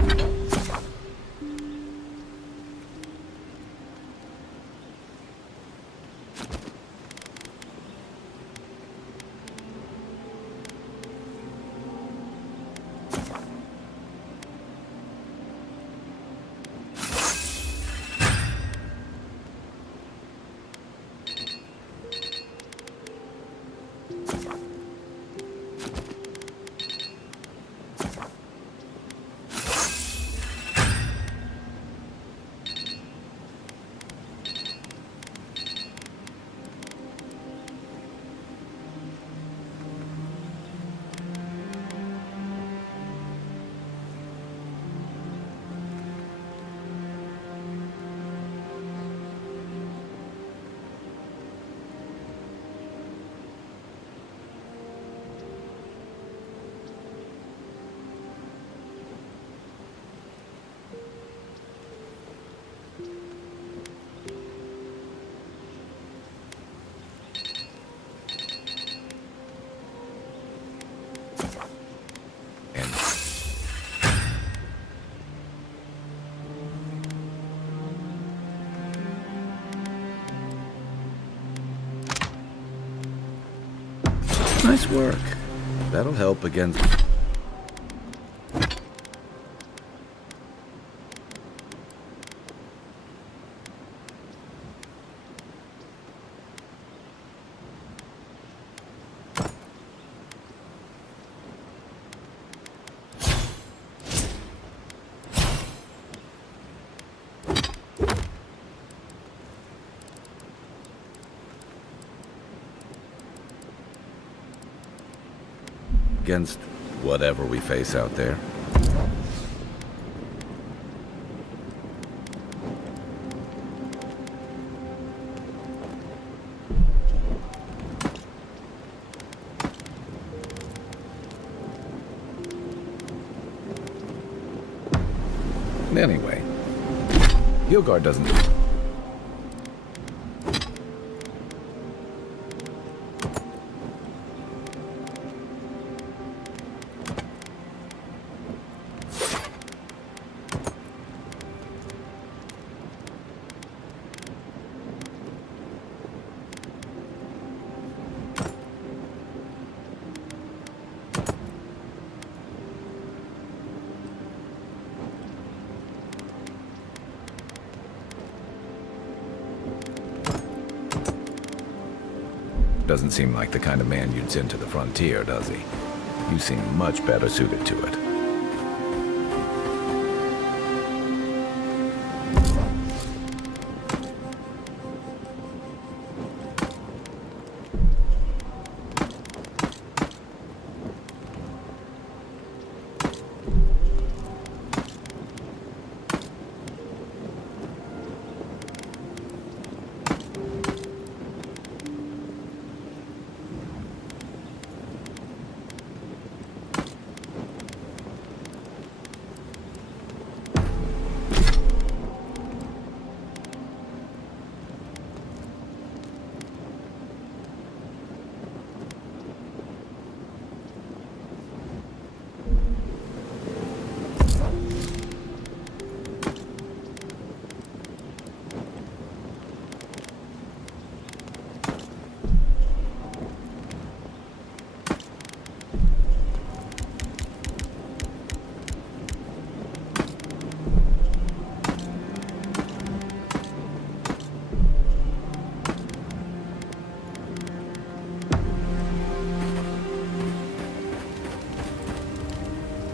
Nice work. That'll help against... against whatever we face out there. Anyway, Yilgar doesn't... Doesn't seem like the kind of man you'd send to the frontier, does he? You seem much better suited to it.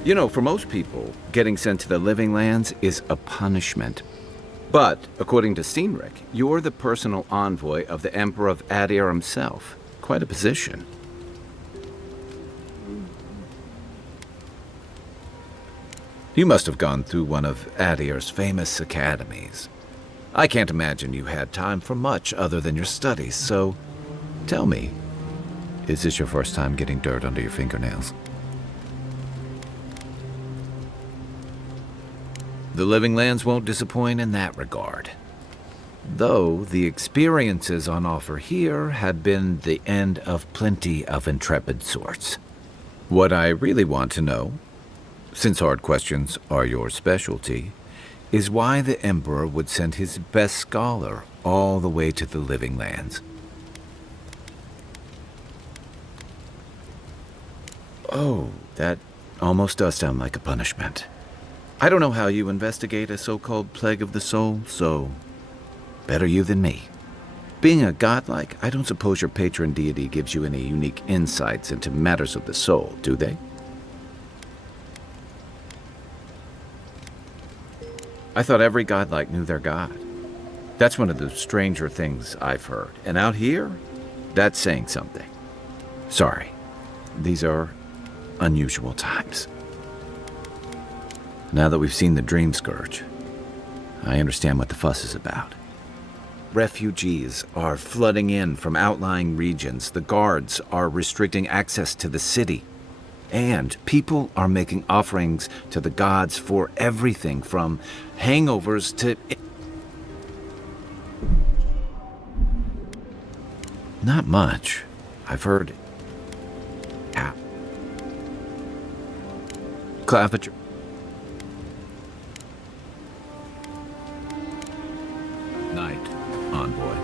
You know, for most people, getting sent to the Living Lands is a punishment. But, according to Cynric, you're the personal envoy of the Emperor of Adir himself. Quite a position. You must have gone through one of Adir's famous academies. I can't imagine you had time for much other than your studies, so tell me, is this your first time getting dirt under your fingernails? The Living Lands won't disappoint in that regard. Though the experiences on offer here had been the end of plenty of intrepid sorts. What I really want to know, since hard questions are your specialty, is why the Emperor would send his best scholar all the way to the Living Lands. Oh, that almost does sound like a punishment. I don't know how you investigate a so-called plague of the soul, so better you than me. Being a godlike, I don't suppose your patron deity gives you any unique insights into matters of the soul, do they? I thought every godlike knew their god. That's one of the stranger things I've heard. And out here, that's saying something. Sorry, these are unusual times. Now that we've seen the Dream Scourge, I understand what the fuss is about. Refugees are flooding in from outlying regions. The guards are restricting access to the city. And people are making offerings to the gods for everything from hangovers to... Not much. I've heard... Claviger... Night, envoy.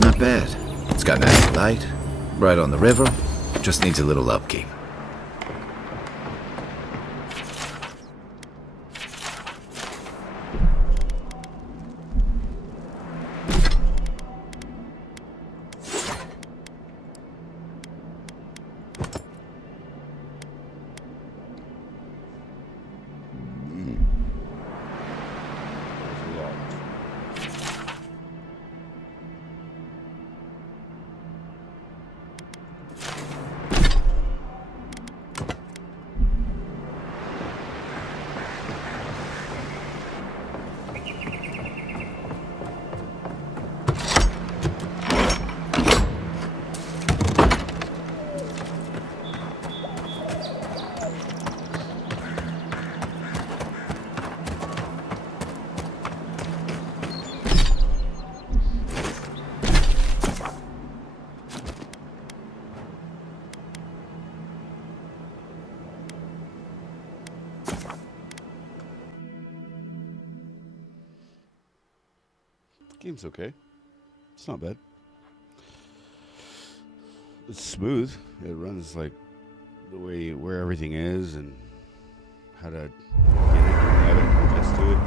Not bad. It's got nice light, right on the river. Just needs a little upkeep. Game's okay. It's not bad. It's smooth. It runs like the way where everything is and how to get it, have it, adjust to it.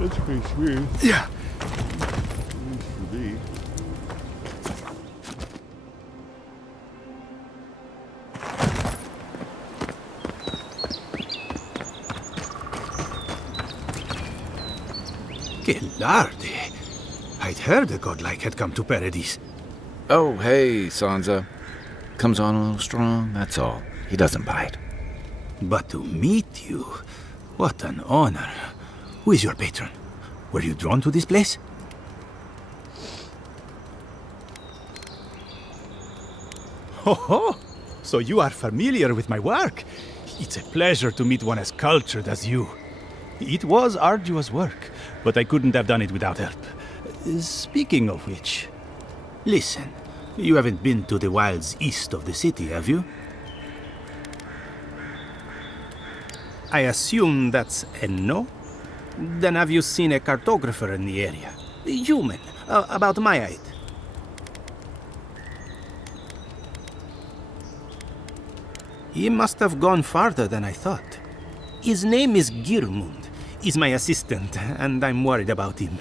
That's pretty smooth. Yeah. At least for me. Que larde. I'd heard a godlike had come to Paradise. Oh, hey, Sansa. Comes on a little strong, that's all. He doesn't bite. But to meet you, what an honor. Who is your patron? Were you drawn to this place? Ho ho! So you are familiar with my work? It's a pleasure to meet one as cultured as you. It was arduous work, but I couldn't have done it without help. Speaking of which... Listen, you haven't been to the wilds east of the city, have you? I assume that's a no? Then have you seen a cartographer in the area? A human, about my height. He must have gone farther than I thought. His name is Girmund. He's my assistant, and I'm worried about him.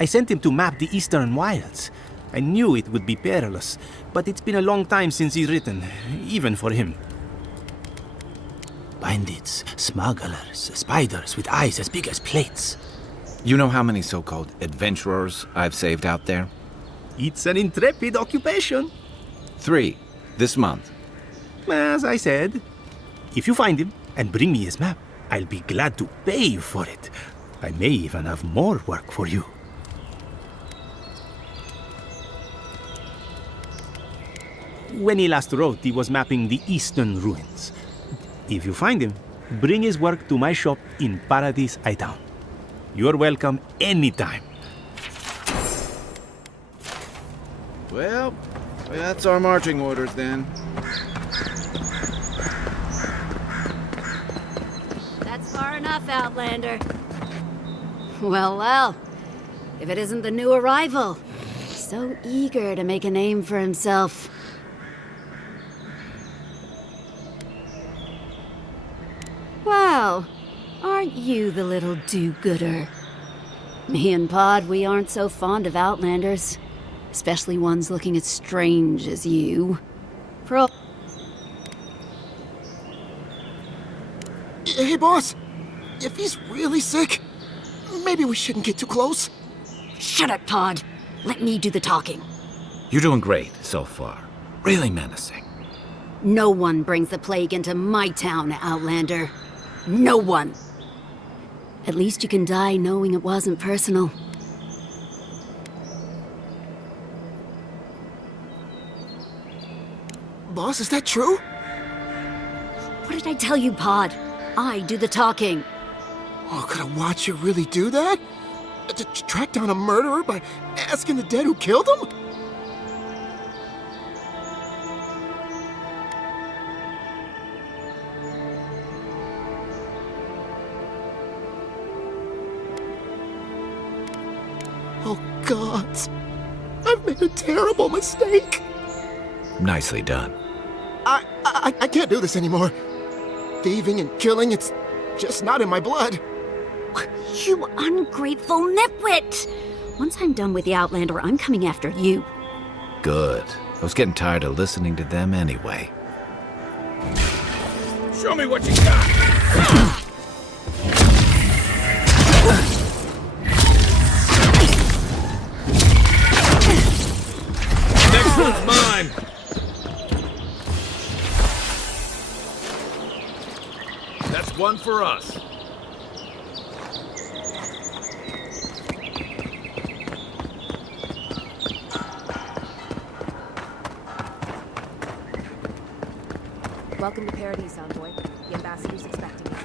I sent him to map the eastern wilds. I knew it would be perilous, but it's been a long time since he's written, even for him. Bandits, smugglers, spiders with eyes as big as plates. You know how many so-called adventurers I've saved out there? It's an intrepid occupation. 3, this month. As I said, if you find him and bring me his map, I'll be glad to pay you for it. I may even have more work for you. When he last wrote, he was mapping the eastern ruins. If you find him, bring his work to my shop in Paradise Town. You're welcome anytime. Well, that's our marching orders then. That's far enough, Outlander. Well, well. If it isn't the new arrival. So eager to make a name for himself. Well, aren't you the little do-gooder? Me and Pod, we aren't so fond of Outlanders. Especially ones looking as strange as you. Hey, boss. If he's really sick, maybe we shouldn't get too close. Shut up, Pod. Let me do the talking. You're doing great so far. Really menacing. No one brings the plague into my town, Outlander. No one. At least you can die knowing it wasn't personal. Boss, is that true? What did I tell you, Pod? I do the talking. Oh, could I watch you really do that? To track down a murderer by asking the dead who killed him? Oh, gods. I've made a terrible mistake. Nicely done. I can't do this anymore. Thieving and killing, it's just not in my blood. You ungrateful nitwit! Once I'm done with the Outlander, I'm coming after you. Good. I was getting tired of listening to them anyway. Show me what you got! Next one's mine! That's one for us. Welcome to Paradise, Envoy. The ambassador's expecting you.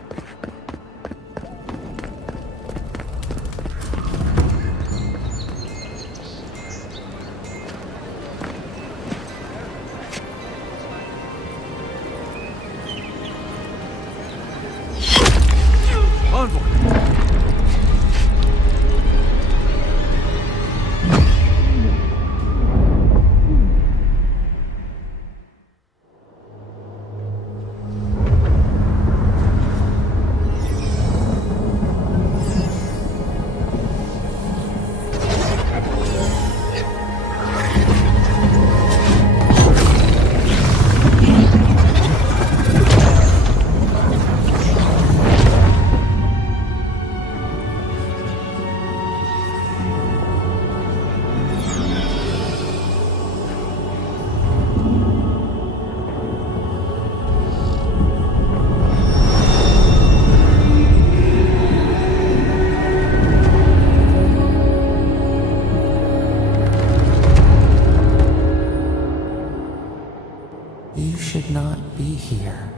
You should not be here.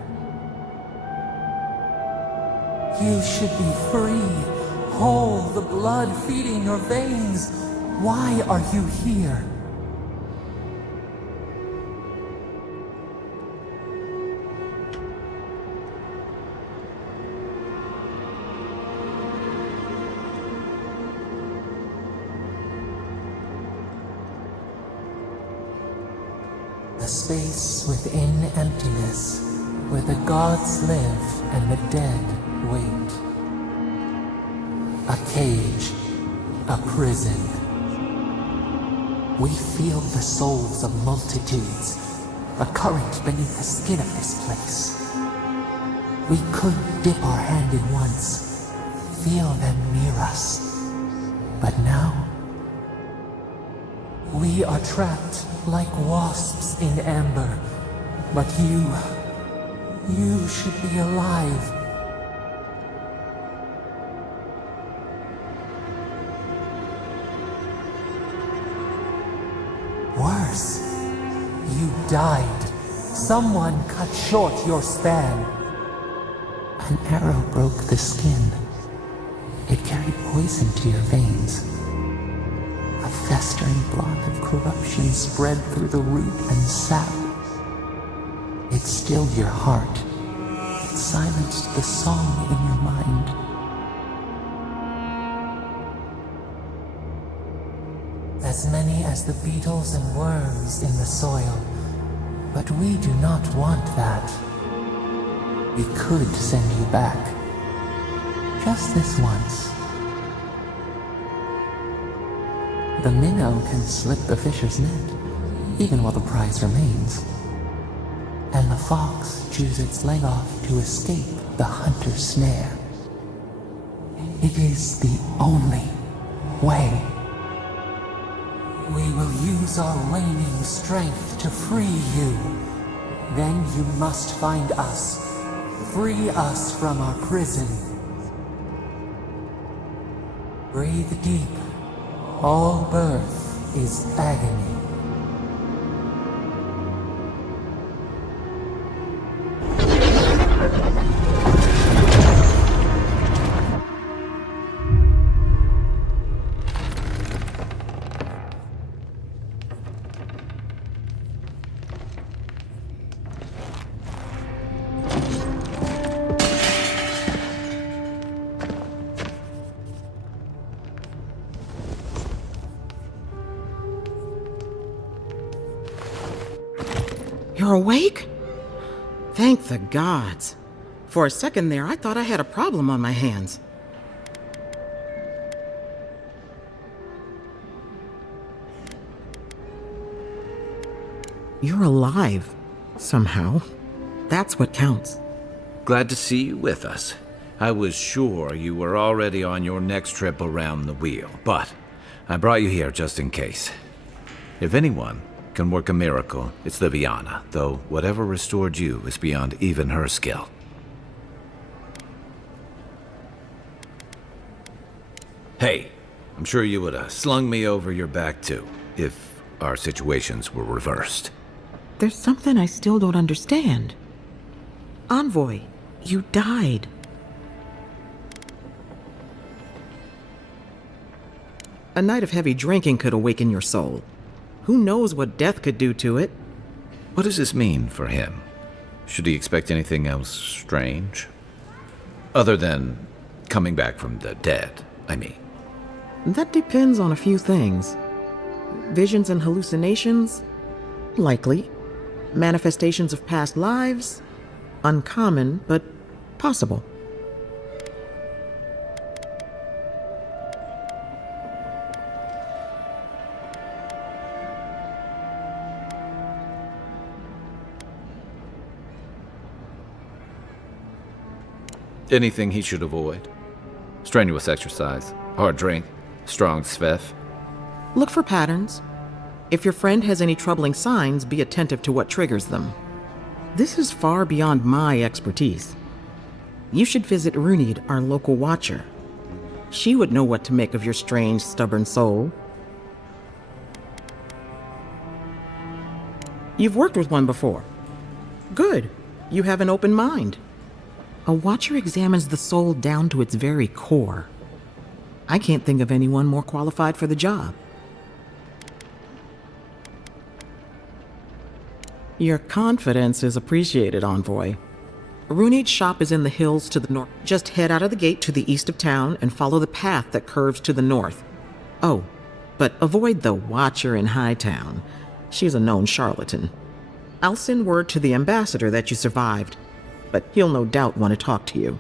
You should be free, whole, the blood feeding your veins. Why are you here? The space within emptiness, where the gods live and the dead wait. A cage, a prison. We feel the souls of multitudes, a current beneath the skin of this place. We could dip our hand in once, feel them near us. But now, we are trapped like wasps in amber. But you should be alive. Worse, you died. Someone cut short your span. An arrow broke the skin. It carried poison to your veins. A festering blot of corruption spread through the root and sap. It stilled your heart. It silenced the song in your mind. As many as the beetles and worms in the soil. But we do not want that. We could send you back. Just this once. The minnow can slip the fisher's net, even while the prize remains. And the fox chews its leg off to escape the hunter's snare. It is the only way. We will use our waning strength to free you. Then you must find us. Free us from our prison. Breathe deep. All birth is agony. You're awake? Thank the gods. For a second there, I thought I had a problem on my hands. You're alive, somehow. That's what counts. Glad to see you with us. I was sure you were already on your next trip around the wheel, but I brought you here just in case. If anyone can work a miracle, it's Liviana, though whatever restored you is beyond even her skill. Hey, I'm sure you would have slung me over your back too, if our situations were reversed. There's something I still don't understand. Envoy, you died. A night of heavy drinking could awaken your soul. Who knows what death could do to it? What does this mean for him? Should he expect anything else strange? Other than coming back from the dead, I mean. That depends on a few things. Visions and hallucinations? Likely. Manifestations of past lives? Uncommon, but possible. Anything he should avoid? Strenuous exercise, hard drink, strong sveff. Look for patterns. If your friend has any troubling signs, be attentive to what triggers them. This is far beyond my expertise. You should visit Runid, our local watcher. She would know what to make of your strange, stubborn soul. You've worked with one before. Good. You have an open mind. A watcher examines the soul down to its very core. I can't think of anyone more qualified for the job. Your confidence is appreciated, Envoy. Runid's shop is in the hills to the north. Just head out of the gate to the east of town and follow the path that curves to the north. Oh, but avoid the Watcher in Hightown. She's a known charlatan. I'll send word to the ambassador that you survived, but he'll no doubt want to talk to you.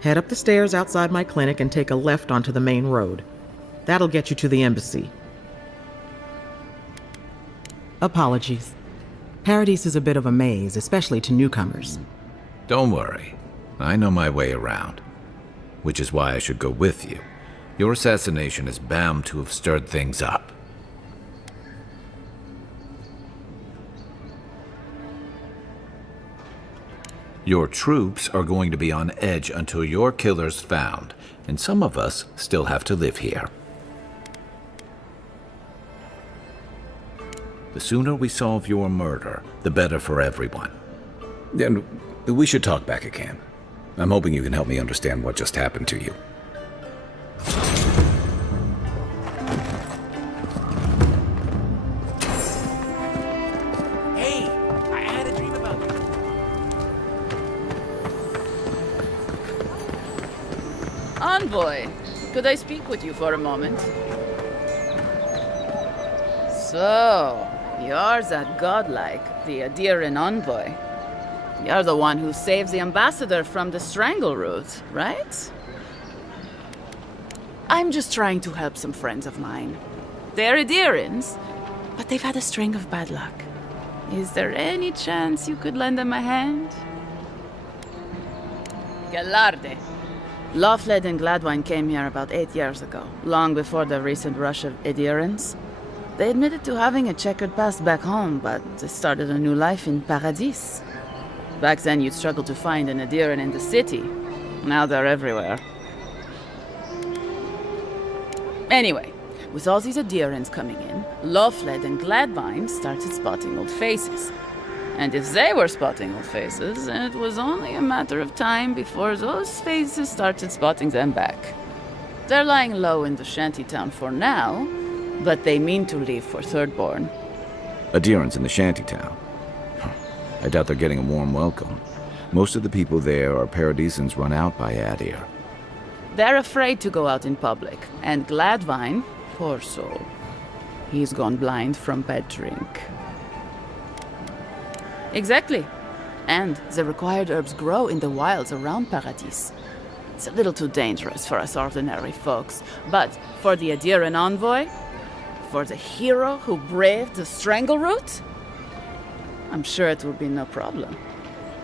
Head up the stairs outside my clinic and take a left onto the main road. That'll get you to the embassy. Apologies. Paradise is a bit of a maze, especially to newcomers. Don't worry. I know my way around. Which is why I should go with you. Your assassination is bound to have stirred things up. Your troops are going to be on edge until your killer's found, and some of us still have to live here. The sooner we solve your murder, the better for everyone. And we should talk back again. I'm hoping you can help me understand what just happened to you. Hey, I had a dream about you. Envoy, could I speak with you for a moment? So, you're that godlike, the Adiran envoy. You're the one who saves the ambassador from the strangle route, right? I'm just trying to help some friends of mine. They're Adirans, but they've had a string of bad luck. Is there any chance you could lend them a hand? Galarde. Lawfled and Gladwine came here about 8 years ago, long before the recent rush of Adirans. They admitted to having a checkered past back home, but they started a new life in Paradis. Back then, you'd struggle to find an Adiran in the city. Now they're everywhere. Anyway, with all these Adirans coming in, Lawfled and Gladwine started spotting old faces. And if they were spotting old faces, it was only a matter of time before those faces started spotting them back. They're lying low in the shantytown for now, but they mean to leave for Thirdborn. Adirans in the shantytown. I doubt they're getting a warm welcome. Most of the people there are Paradisans run out by Adir. They're afraid to go out in public, and Gladwine, poor soul, he's gone blind from bad drink. Exactly. And the required herbs grow in the wilds around Paradis. It's a little too dangerous for us ordinary folks, but for the Adiran envoy, For the hero who braved the strangle route? I'm sure it will be no problem.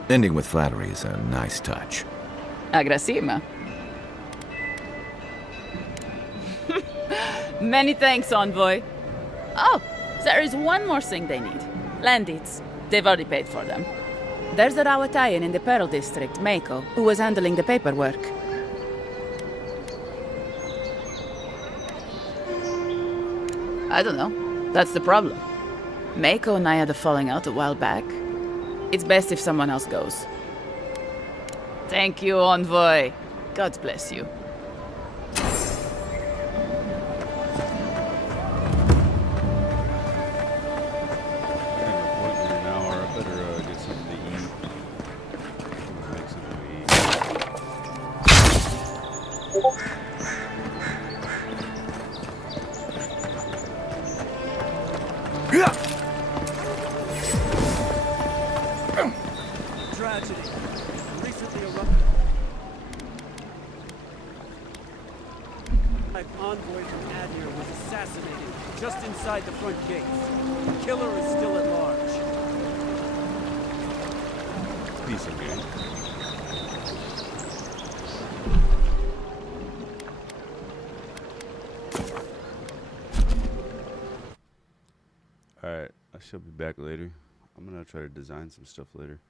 Ending with flattery is a nice touch. Agrasima. Many thanks, Envoy. Oh, there is one more thing they need. Land deeds. They've already paid for them. There's a Rawatayan in the Pearl District, Mako, who was handling the paperwork. I don't know. That's the problem. Mako and I had a falling out a while back. It's best if someone else goes. Thank you, Envoy. God bless you. Tragedy. Recently erupted. Envoy from Adir was assassinated just inside the front gates. The killer is still at large. Piece of game. Alright, I shall be back later. I'm gonna try to design some stuff later.